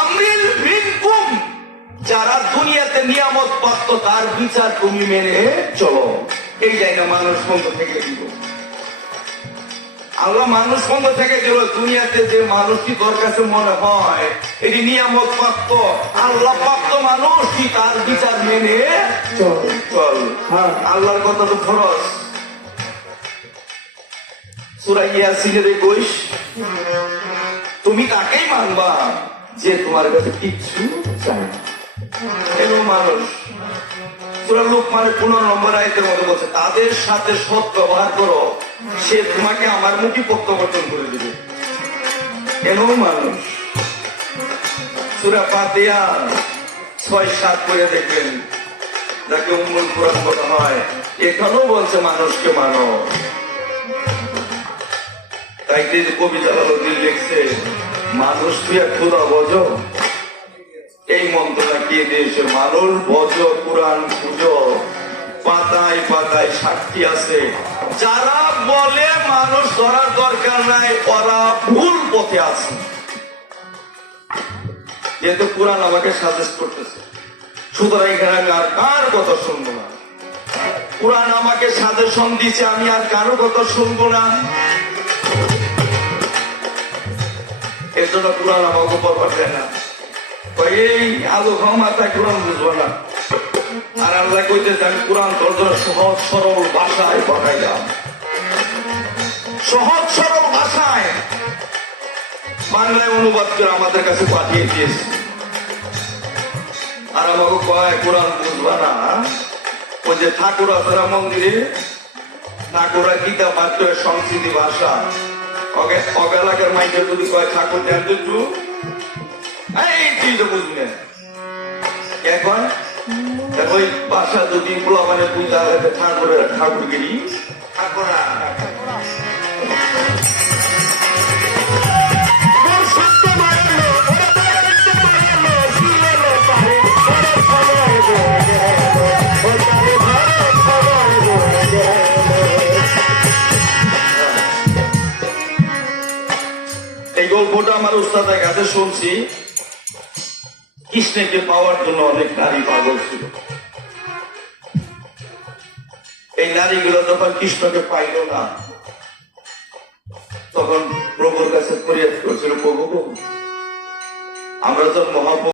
আমরিল মিনকুম, যারা দুনিয়াতে নিয়ামত প্রাপ্ত তার বিচার তুমি মেনে চলো। এই জায়গা মানুষ বন্ধ থেকে দিব, আল্লাহ মানুষ বন্ধ থেকে দিল। দুনিয়াতে যে মানুষটি তোর কাছে মনে হয় এটি নিয়ামত প্রাপ্ত, আল্লাহ প্রাপ্ত মানুষটি তার বিচার মেনে চল। আল্লাহর কথা তো ফরজ। সূরা ইয়াসিনের 21, তুমি তাকেই মানবা যে তোমার কাছে কিচ্ছু চায় না। এলো মানুষ। সূরা লোকমানের 15 নম্বর আয়াতের মধ্যে বলছে তাদের সাথে সৎ ব্যবহার করো, সে তোমাকে আমার মুখী প্রত্যাবর্তন করে দেবে। এলো মানুষ। সূরা ফাতিহা 6-7 করে দেখবেন, যাকে উম্মুল কুরআন বলা হয়, এখানেও বলছে মানুষকে মানো। তাই কবি জালালউদ্দিন লিখছে, মানুষ তুই খোদা বজ, এই মন্ত্রটা কে দিয়েছে? মানুষ বজ, কোরআন পুজো, পাতায় পাতায় সাক্ষী আছে। যারা বলে মানুষ ধরার দরকার নাই, ওরা ভুল পথে আছে। যেহেতু কোরআন আমাকে সাজেস্ট করতেছে, সুতরাং এখানে আমি আর কার কথা শুনবো না। কোরআন আমাকে সাজেশন দিচ্ছে, আমি আর কারো কথা শুনবো না। এর জন্য কোরআন আমাকে পড়বার দেয় না। এই আলু খাও মাথায় কোরআন বুঝবো না। আর আল্লাহ কইতেছে আমি কোরআন তোর জন্য সহজ সরল ভাষায় পাঠাইলাম। সহজ সরল ভাষায় বাংলায় অনুবাদ করে আমাদের কাছে পাঠিয়ে দিয়েছে। আর আমাকে কয় কোরআন বুঝবা না। ওই যে ঠাকুর আসরা মন্দিরে ঠাকুরা গীতা পাঠ্য সংস্কৃতি ভাষা, অগেলাকের মাইকে যদি কয় ঠাকুর জানতো একটু, এই তুই তো বুঝবেন। এখন ওই ভাষা যদি মানে পূজা ঠাকুরের ঠাকুরগিরি ঠাকুরা এই গল্পটা আমার উস্তাদের কাছে শুনছি। কৃষ্ণকে পাওয়ার জন্য অনেক নারী পাগল ছিল। এই নারীগুলো যখন কৃষ্ণকে পাইল না, তখন প্রভুর কাছে ফরিয়াদ করেছিল, প্রভু গো, আমরা তো মহাপ্রভু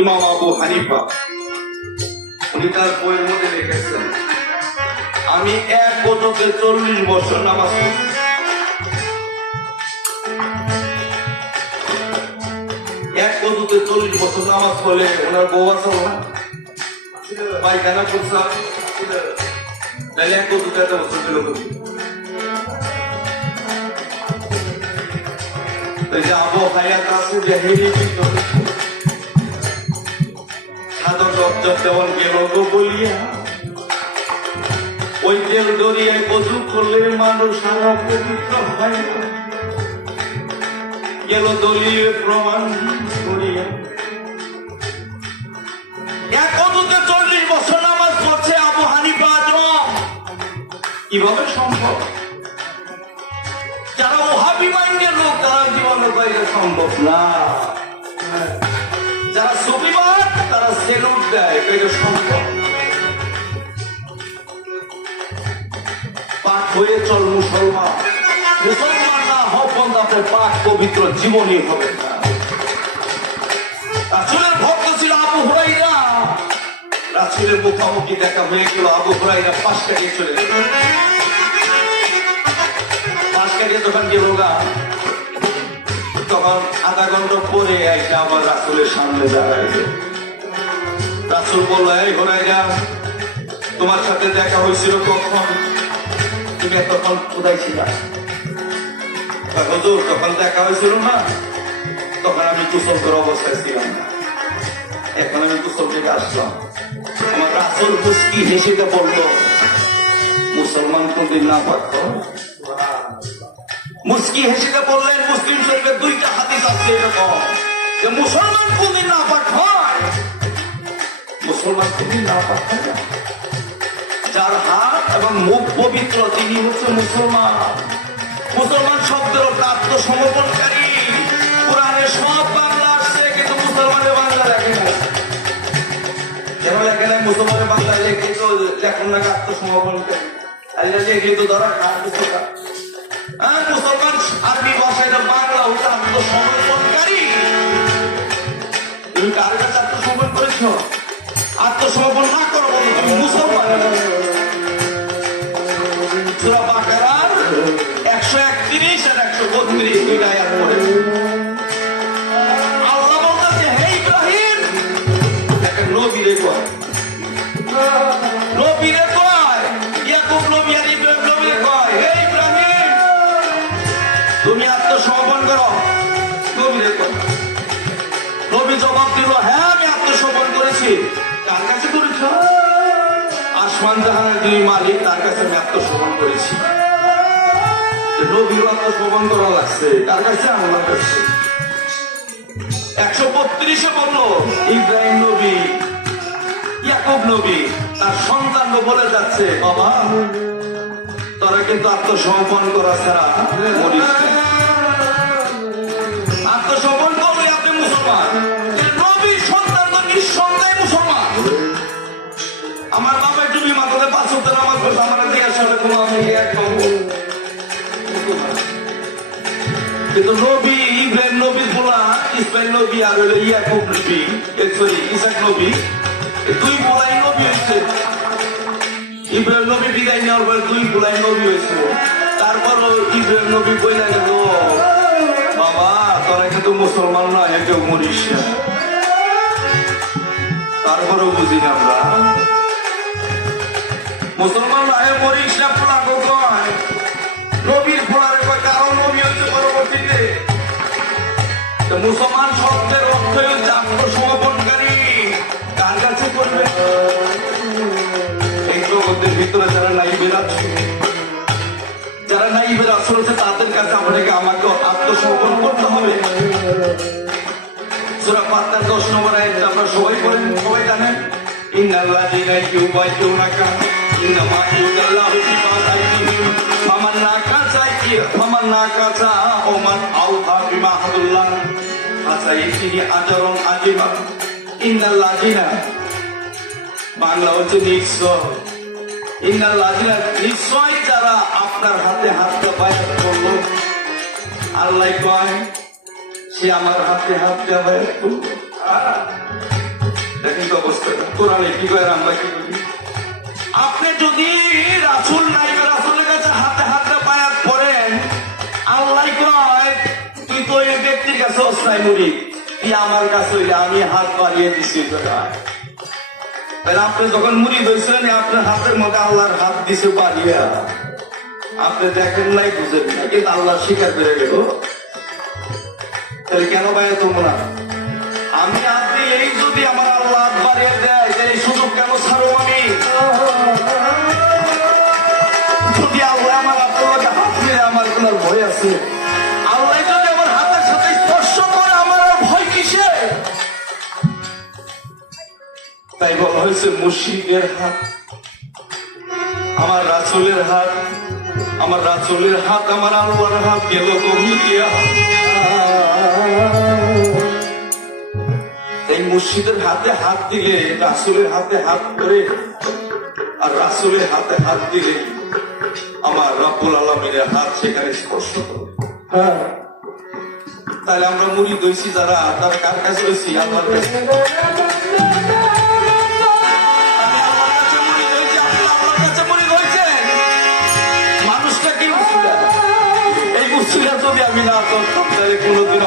ইমাম আবু হানিফা উনি তার বইয়ের মধ্যে লিখেছেন, আমি এক বছরে 40 বছর নামাজ পড়ি। এক বছরে 40 বছর নামাজ পড়লে ওনার বউ আছে না, পায়খানা করছে, তাহলে এক বছরে এত বছর ছিল যে আবু হায়াত আছে যে হেরি যেমন গেল বলিয়া ওই তেল দরিয়ায় কচু করলে মানুষ সারা পবিত্র হয় গেল দলীয় প্রমাণ করিয়া। এক কচুতে 40 বছর নামাজ পড়ছে আবু হানিফা আজম, কিভাবে সম্ভব? যারা ওহাবি মাইন্ডের লোক তারা জীবনের বাইরে সম্ভব না, যারা সুফিবাদ তারা সেলুট দেয়, এটা সম্ভব। পাক হয়ে চল মুসলমান, মুসলমান না হোক আপনার পাক পবিত্র জীবনই হবে না। রাসূলের ভক্ত ছিল আবু হুরায়রা, রাসূলের মুখোমুখি দেখা হয়ে গেল, আবু হুরায়রা পাশ কাটিয়ে চলে গেল। ঘাস কাটিয়ে যখন গেল গা, তখন আধা ঘন্টা পরে একটা আবার রাসূলের সামনে দাঁড়াইছে। রাসূল বলল, এই ঘোড়ায় যা, তোমার সাথে দেখা হয়েছিল কখন? তুমি তখন কোথায় ছিলা? হুজুর, তখন দেখা হয়েছিল না, তখন আমি কুশল করে অবস্থায় ছিলাম না, এখন আমি কুশল থেকে আসলাম। আমার রাসূল মুস্কি হেসে বলল, মুসলমান কোনদিন না পারত? মুস্কি হেসে বললেন, মুসলিম শরীফের 2টা হাদিস আছে এরকম যে মুসলমান কোনদিন না পাঠ হয়, মুসলমান কোনদিন না পাঠ হয় না। যার হাত এবং মুখ পবিত্র তিনি হচ্ছে মুসলমান। মুসলমান শব্দের অর্থ আত্মসমর্পণকারী। কোরআনের সব বাংলা আসছে, কিন্তু মুসলমানের বাংলা লেখে না। কেন লেখে নাই? মুসলমানের বাংলা লেখে তো লেখন না আত্মসমর্পণকারী, আর এটা লেখে তো ধরা মুসলমান আরবি ভাষায় বাংলা হচ্ছে আত্মসমর্পণকারী। তুমি কার কাছে আত্মসমর্পণ করেছ? আত্মসমর্পণ না করো বলো তুমি মুসলমান। সূরা বাকারার 131 আর 132 দুইটা আয়াত পড়ে আল্লাহ বলতেছে, হে ইব্রাহিম, একটা নবীরে কয়, নবীরে কয়, ইয়াকুব নবী আর ইব্রাহিম নবীরে কয়, হে ইব্রাহিম, তুমি আত্মসমর্পণ করো। নবীরে কয়, নবী জবাব দিল, হ্যাঁ আমি আত্মসমর্পণ করেছি। কার কাছে করেছ? আসমান জাহানের দুই মালিক, তার কাছে আমি আত্মসমর্পণ করেছি। নবীর আত্মসমর্পণ করা লাগছে কার কাছে? আল্লাহর কাছে। 132 বলল, ইব্রাহিম নবী, ইয়াকুব নবী তার সন্তানকে বলে যাচ্ছে, বাবা তোরা কিন্তু আত্মসমর্পণ করা ছাড়া মরিস না। আত্মসমর্পণ করলে আপনি মুসলমান। নবীর সন্তান তো নিঃসন্দেহে মুসলমান। আমার বাবা তুমি মাথাতে 5 ওয়াক্ত নামাজ পড়ছে, আমার জিজ্ঞাসা হলে কোনো আমি একদম। কিন্তু নবী ইব্রাহিম নবীর বলা, ইসমাইল নবী আর হলো ইয়াকুব নবী, সরি ইসাক নবী, দুই বলাই নবী হয়েছে। ইব্রাহিম নবী বিদায় নেওয়ার পরে 2 বলাই নবী হয়েছে। তারপর ইব্রাহিম নবী বইলা গেল, বাবা তোরা কিন্তু মুসলমান নয়, কেউ মরিস না। তারপরেও বুঝি না আমরা মুসলমান নয়, মরিস না। ফোলাকে কয়, নবীর ফোলারে কয়, কারণ নবী হচ্ছে পরবর্তীতে। মুসলমান শব্দের অর্থ হচ্ছে আত্মসমর্পণকারী। কার কাছে করবে? এই জগতের ভিতরে যারা নাইবের আছে, যারা নাইবের আসল আছে, তাদের কাছে আমাকে আত্মসমর্পণ করতে হবে। সূরা ফাতিহার 10 নম্বর আয়াতটা আমরা সবাই পড়েন, সবাই জানেন, ইন্নাল্লাযীনা ইউবাইয়ুনাকা ইন্নামা ইউদাল্লাহু বিআযাইহিম ফামান নাকাসা ওয়া মান আওফা বিমা আহাদাল্লাহ ফাসাইয়িহি আজরুন আযীমা। ইন্নাল্লাযীনা বাংলা হচ্ছে নিশ্চয়, ইন্নাল্লাযীনা নিশ্চয় যারা আপনার হাতে হাত বায়াত করলো, আল্লাহ কয় সে আমার হাতে হাত বায়াত করলো। দেখেন তো অবস্থা, কোরআনে কি কয়, আমরা কি বলি? আপনি যদি রাসূল নাইবে রাসূলের কাছে হাতে হাতে বায়াত করেন, আল্লাহ কয় তুই তো এই ব্যক্তির কাছে অস্থায়ী মুরিদ, তুই আমার কাছে হইলে আমি হাত বাড়িয়ে দিচ্ছি। তাহলে আপনি যখন মুরিদ হয়েছিলেন, আপনার হাতের মধ্যে আল্লাহর হাত দিছে বাড়িয়ে, আপনি দেখেন নাই, বুঝেন না, কিন্তু আল্লাহ স্বীকার করে গেল। তাহলে কেন বায়াত হবো না? আমি আপনি এই যদি আমার আল্লাহ হাত বাড়িয়ে দেয়, এই সুযোগ কেন ছাড়ো? আমি যদি আল্লাহ আমার আপনার হাত দিয়ে আমার কোন ভয় আছে? আল্লাহ যদি আমার হাতের সাথে স্পর্শ করে, আমার আর ভয় কিসে? তাই বলা হয়েছে মুশরিকের হাত, আমার রাসূলের হাত, আমার রাসূলের হাত, আমার আল্লাহর হাত গেল তো মিলিয়া। এই মুর্শিদের হাতে হাত দিলে, রাসূলের হাতে হাত করে, আর রাসূলের হাতে হাত দিলে আমার রব্বুল আলামিনের হাত সেখানে স্পর্শ করবে। তাহলে আমরা মুরিদ হইছি যারা, তারা কার কাছে হইছি? আল্লাহর কাছে। মানুষটা কি আমি না করতাম তাহলে কোনোদিন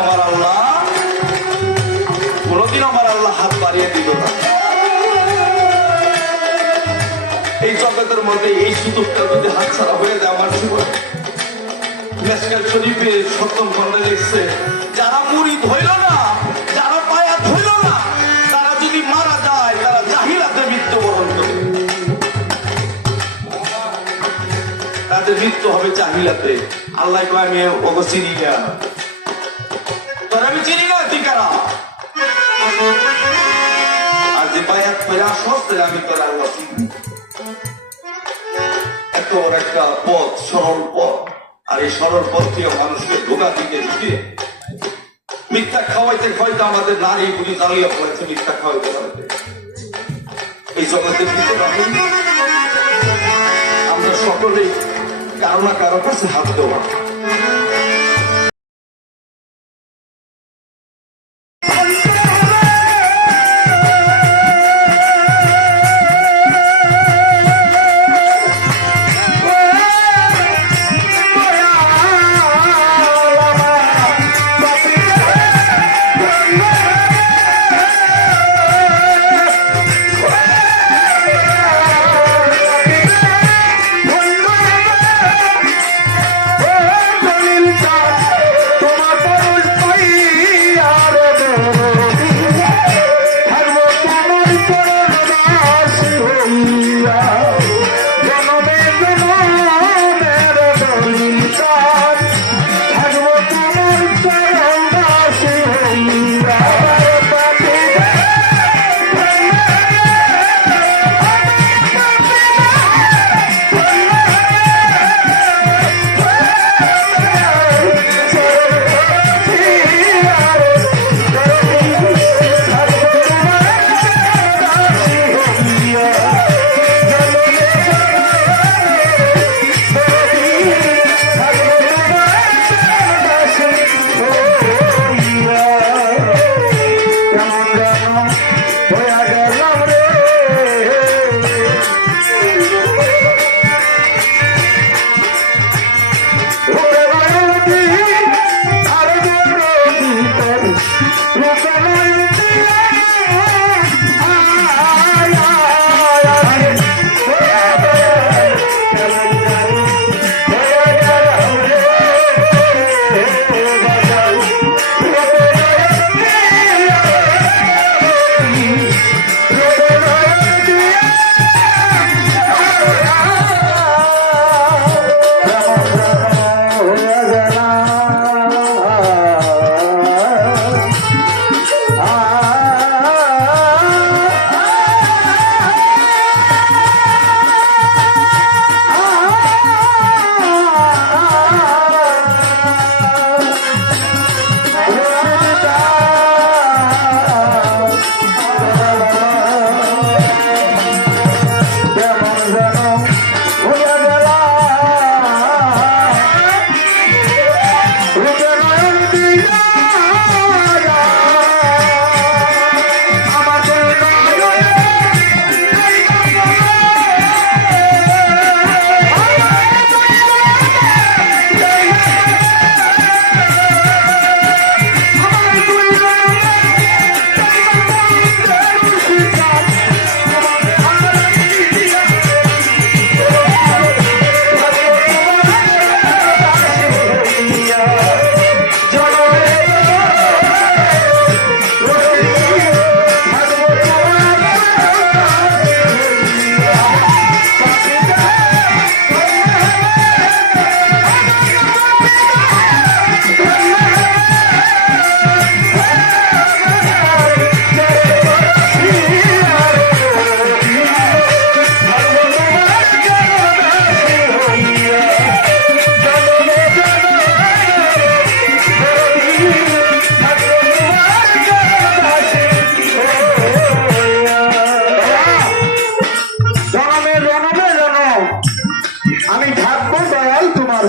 আমার আল্লাহ হাত বাড়িয়ে দিত না। এই জগতের মধ্যে এই সুযোগটা যদি হাতছাড়া হয়ে যায় আমার জীবন। মেসকাল শরীফে সপ্তম খণ্ডে লিখছে, যারা মুরিদ হইল না, যারা পায়া হইল না, তারা যদি মারা যায় তারা জাহিলাতে মৃত্যুবরণ করে। তাদের মৃত্যু হবে জাহিলাতে। আল্লাহ কয় আমি ওকে চিনি না, তোর আমি চিনি না ঠিকানা। আর যে বায়াত করে আসস আমি তোর আল্লাহ চিনি। এত বড় একটা পথ, সরল পথ, আর এই সরল পথ থেকে মানুষকে ধোকা দিতে দিতে মিথ্যা খাওয়াইতে খাওয়াইতে আমাদের নারী গুলি জ্বালিয়ে পড়েছে। মিথ্যা খাওয়াইতে খাওয়াইতে এই জগতের ভিতরে আমরা সকলেই কারো না কারো কাছে হাত দেওয়া।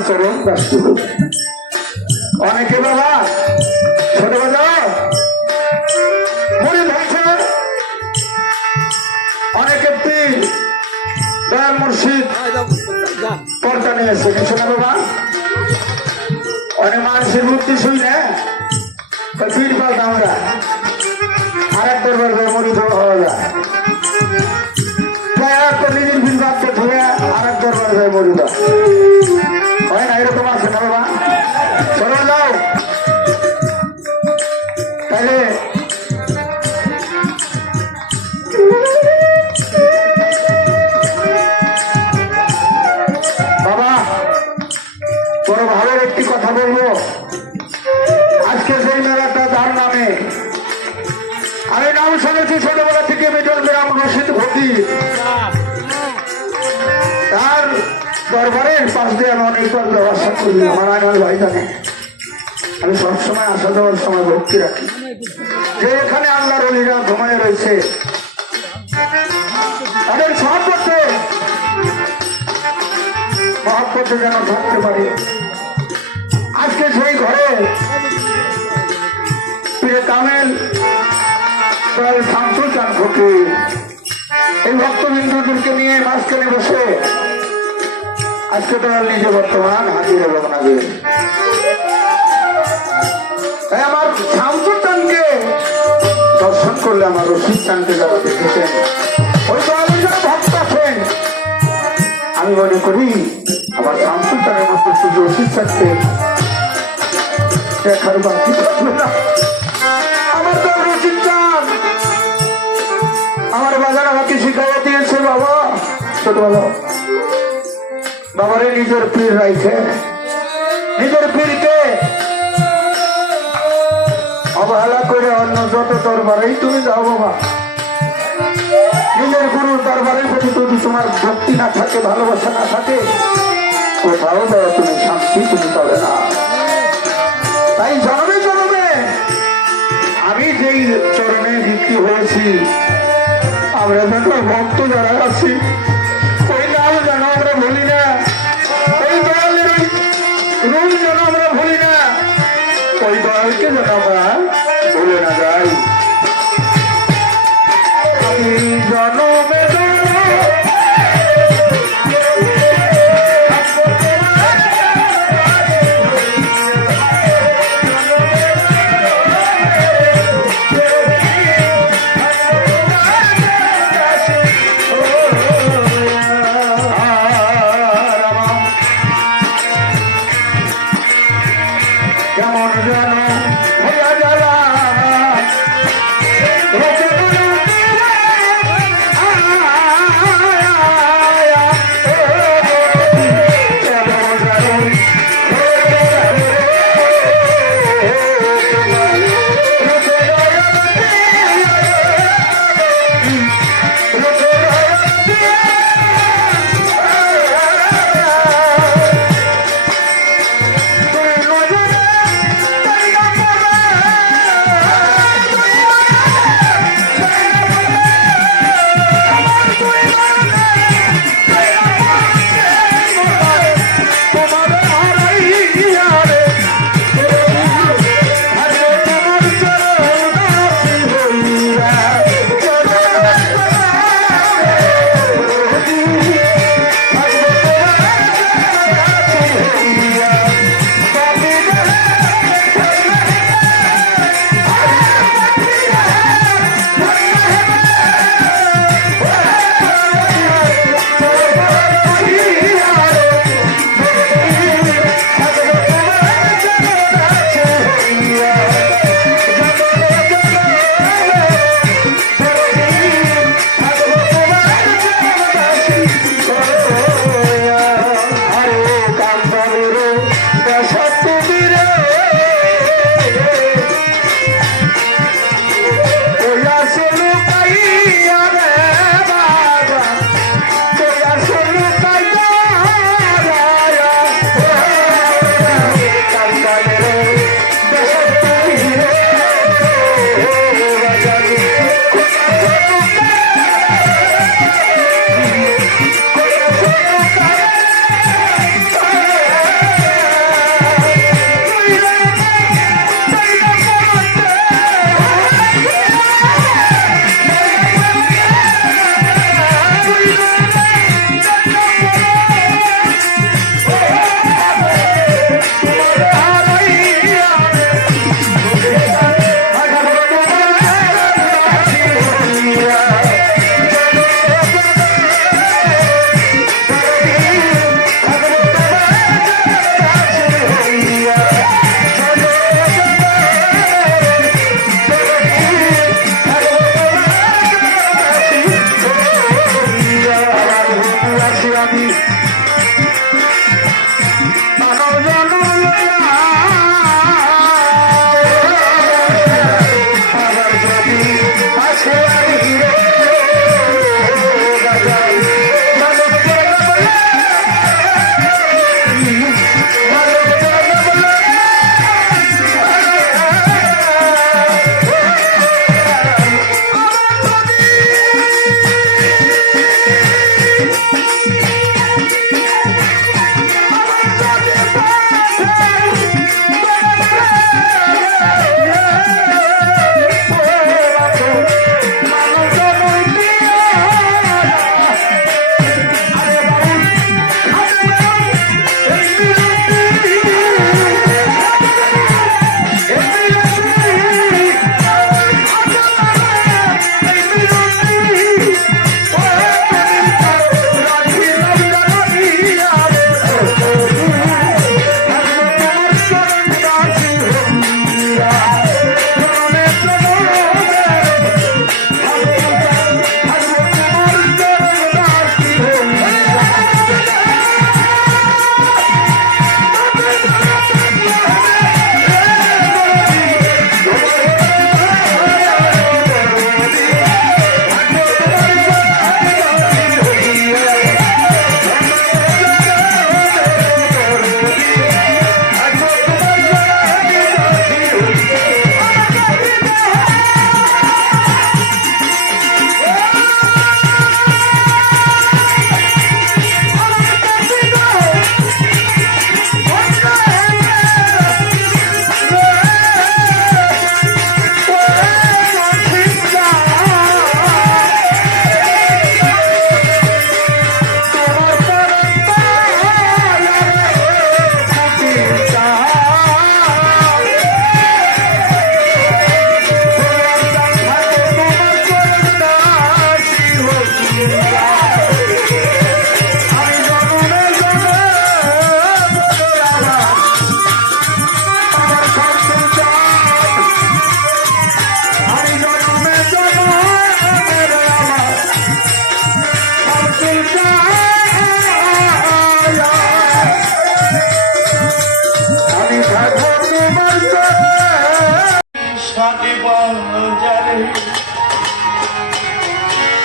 চরণ দাস। অনেকে বাবা ছোট বাজাও মরিদ হয়েছে, অনেকে পীর দয়াল মুর্শিদ পর্দা নিয়েছে কিছু না বাবা। অনেক মানুষের বুদ্ধি শুই না পীর পাল আমরা আর এক দরবার মরিত হওয়া যায় নিজের ভিড় ভাবতে ধরে আর এক দরবার যায় মরিত হয় না এরকম আছে না বাবা চলো যাও তাহলে বাবা বড় ভালোর একটি কথা বলবো আজকে সেই মেলাটা তার নামে আমি নাম শুনেছি ছোটবেলা থেকে মিডল গ্রাম রশিদ ঘটি তার দরবারের পাশ দিয়ে আমি অনেকবার ব্যবস্থা করি আমার আইনাল ভাই জানে আমি সবসময় আসা যাওয়ার সময় ভক্তি রাখি যে এখানে আল্লাহর অলিরা ঘুমায় রয়েছে তাদের সহপথে মহব্বতে যেন থাকতে পারি আজকে সেই ঘরে পীরে কামেল প্রায় শামসুল চান ফকির এই ভক্তবিন্দুদেরকে নিয়ে মাঝখানে বসে আজকে তারা নিজে বর্তমান হাজির এবং নাজির তাই আমার শামসুল চানকে দর্শন করলে আমার রশিদ চানকে যারা দেখেছেন ওই তো আমি যারা ভক্ত আছেন আমি মনে করি আমার শামসুল চানের মতো শুধু রশিদ চানকে দেখার বাকি থাকবে না আমার তো রশিদ চান আমার বাজার আমাকে শিখাইয়া দিয়েছে বাবা ছোটবেলা বাবারে নিজের পীর রাইছে নিজের পীরকে অবহেলা করে অন্য যত দরবারেই তুমি যাও বাবা নিজের গুরুর দরবারের প্রতি যদি তোমার ভক্তি না থাকে ভালোবাসা না থাকে কোথাও যাও তুমি শান্তি তুমি পাবে না তাই জনমে জনমে আমি যেই চরণে ভিত্তি হয়েছি আমরা যেন ভক্ত যারা আছি ওই নাম যেন আমরা ভুলি না ওই দয়ালের রুল যেন আমরা ভুলি না ওই দয়ালকে যেন আমরা ভুলে না যাই আমি জনমে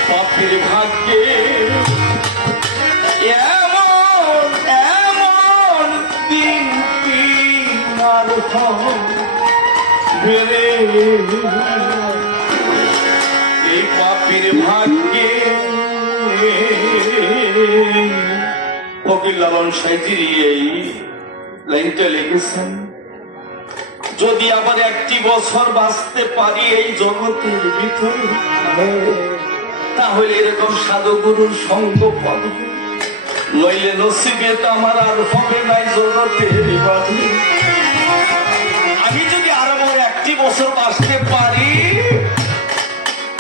পাপির ভাগ্যে এমন এমন দিন কি আর হবে রে? এই পাপির ভাগ্যে ফকির লালন সাঁইজিরি এই লাইনটা লিখেছেন, যদি আবার একটি বছর বাঁচতে পারি এই জগতের ভিতরে, তাহলে এরকম সাধুগুরুর সঙ্গ পাব, নইলে নসিবে তো আমার আর হবে নাই জগতের বাড়ি। আমি যদি আরো একটি বছর বাঁচতে পারি,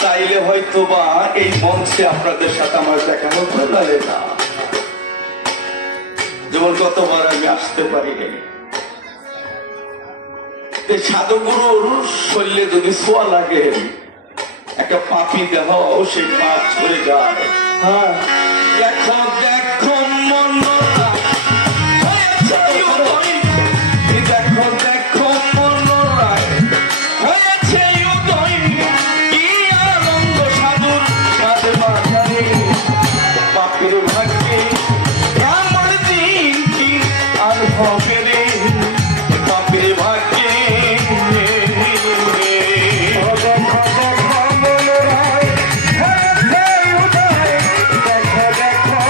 তাইলে হয়তো বা এই মঞ্চে আপনাদের সাথে আমার দেখা হতে পারে না। যেমন কতবার আমি আসতে পারি সাধুগুরুর শরীরে যদি ছোঁয়া লাগে, একটা পাপি দেহ সেই পাপ ছড়ে যায়। হ্যাঁ, দেখো দেখো মনরা, দেখো দেখো মনরা হয়েছে উদয়, কি আনন্দ সাধুর কাছে বাজারে। পাপির ভাগ্যে আমার দিন কি আর হবে রে? পাপির ভাগ্যে দেখো দেখো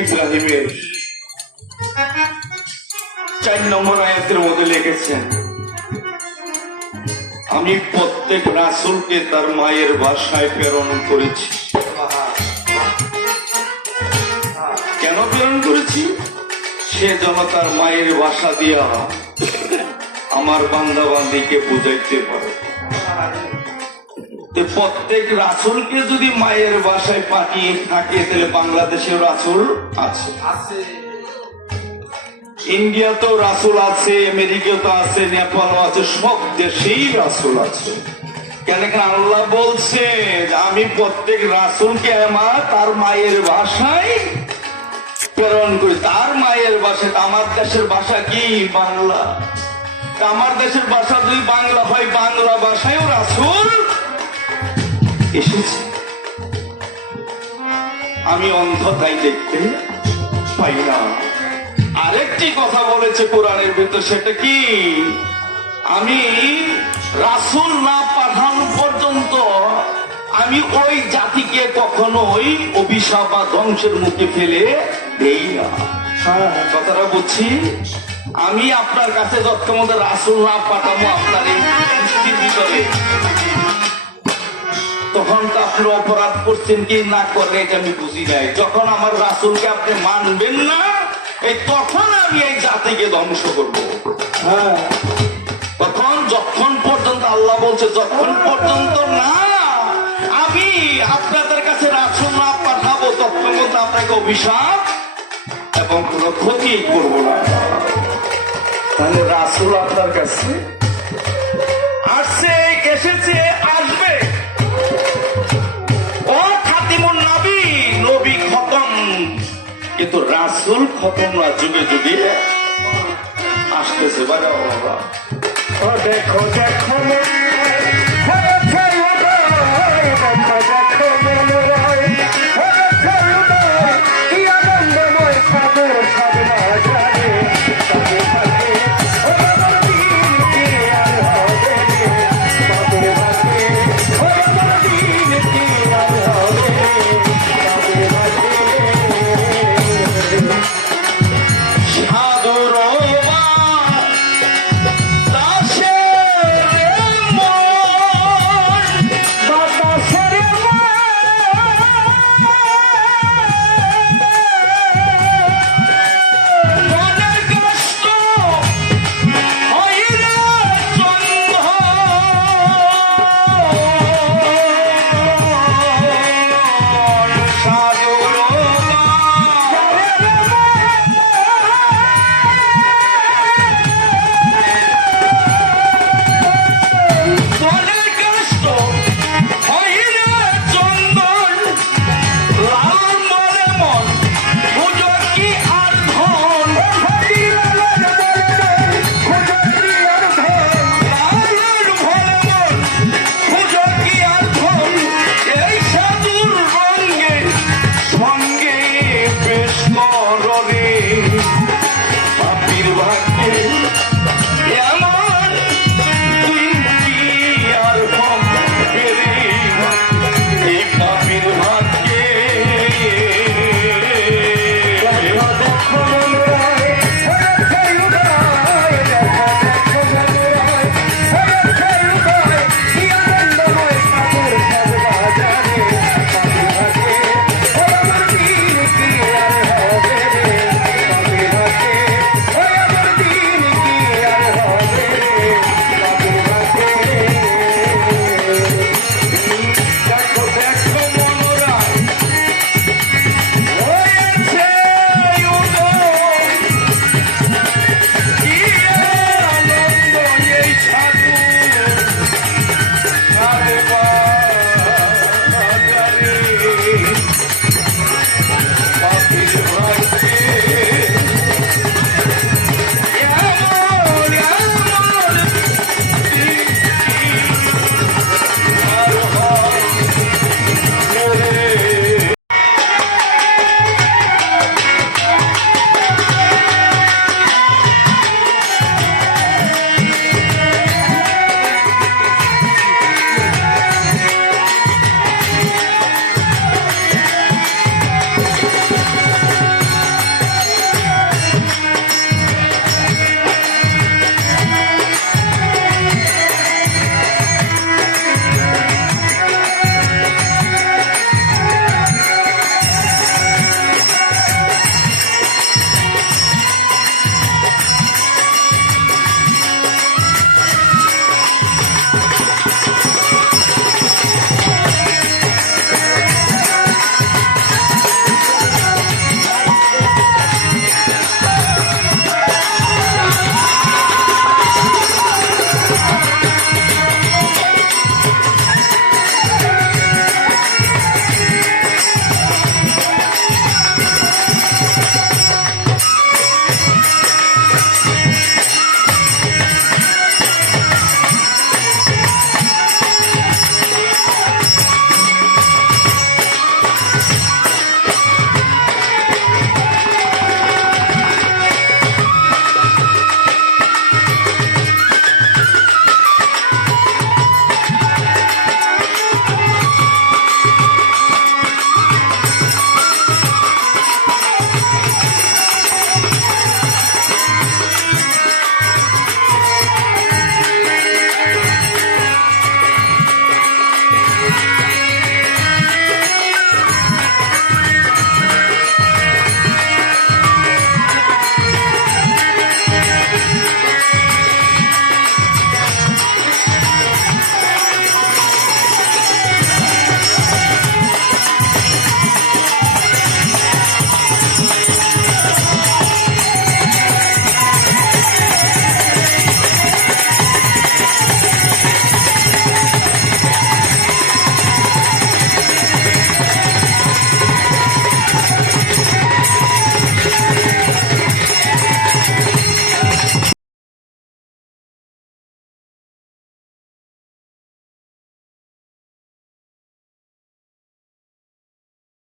ইব্রাহিমের 4 নম্বর আয়াতের মধ্যে লিখেছেন, আমি প্রত্যেক রাসূলকে তার মায়ের ভাষায় প্রেরণ করেছি। কেন প্রেরণ করেছি? সে যেন তার মায়ের ভাষা দিয়া আমার বান্দা বান্দিকে বুঝাইতে পারে। তো প্রত্যেক রাসূলকে যদি মায়ের ভাষায় পাঠিয়ে থাকে, তাহলে বাংলাদেশের রাসূল আছে, ইন্ডিয়াতেও রাসূল আছে, আমেরিকাতেও আছে, নেপালও আছে, সব দেশেই রাসূল আছে। কেন আল্লাহ বলছে আমি প্রত্যেক রাসূলকে তার মায়ের ভাষায় প্রেরণ করি। তার মায়ের ভাষা, আমার দেশের ভাষা কি? বাংলা। আমার দেশের ভাষা যদি বাংলা হয়, বাংলা ভাষায়ও রাসূল এসেছে। আমি অন্ধ, তাই দেখতে পাই না। আরেকটি কথা বলেছে কোরআনের ভিতর, সেটা কি? আমি রাসূল না পাঠানো পর্যন্ত আমি ওই জাতিকে কখনোই অভিশাপ বা ধ্বংসের মুখে ফেলে দেই না। কথাটা বুঝছি? আমি আপনার কাছে যতক্ষণ রাসূল না পাঠাবো আপনার এই সৃষ্টির ভিতরে, তখন তো আপনি অপরাধ করছেন কি না করলে এটা আমি বুঝি নাই। যখন আমার রাসূলকে আপনি মানবেন না, এই তখন আমি এই জাতিকে ধ্বংস করব। তখন যখন পর্যন্ত আল্লাহ বলছে যখন পর্যন্ত না আমি আপনাদের কাছে রাসূল না পাঠাবো, তখন পর্যন্ত আপনাকে অভিশাপ এবং কোনো ক্ষতি করব না। তাহলে রাসূল আপনার কাছে আসছে, এসেছে, আসবে। ও খাতিমুন নবী, নবী খতম, কিন্তু রাসূল খতম না, যুগে যুগে আসতেছে। বাবা দেখো দেখো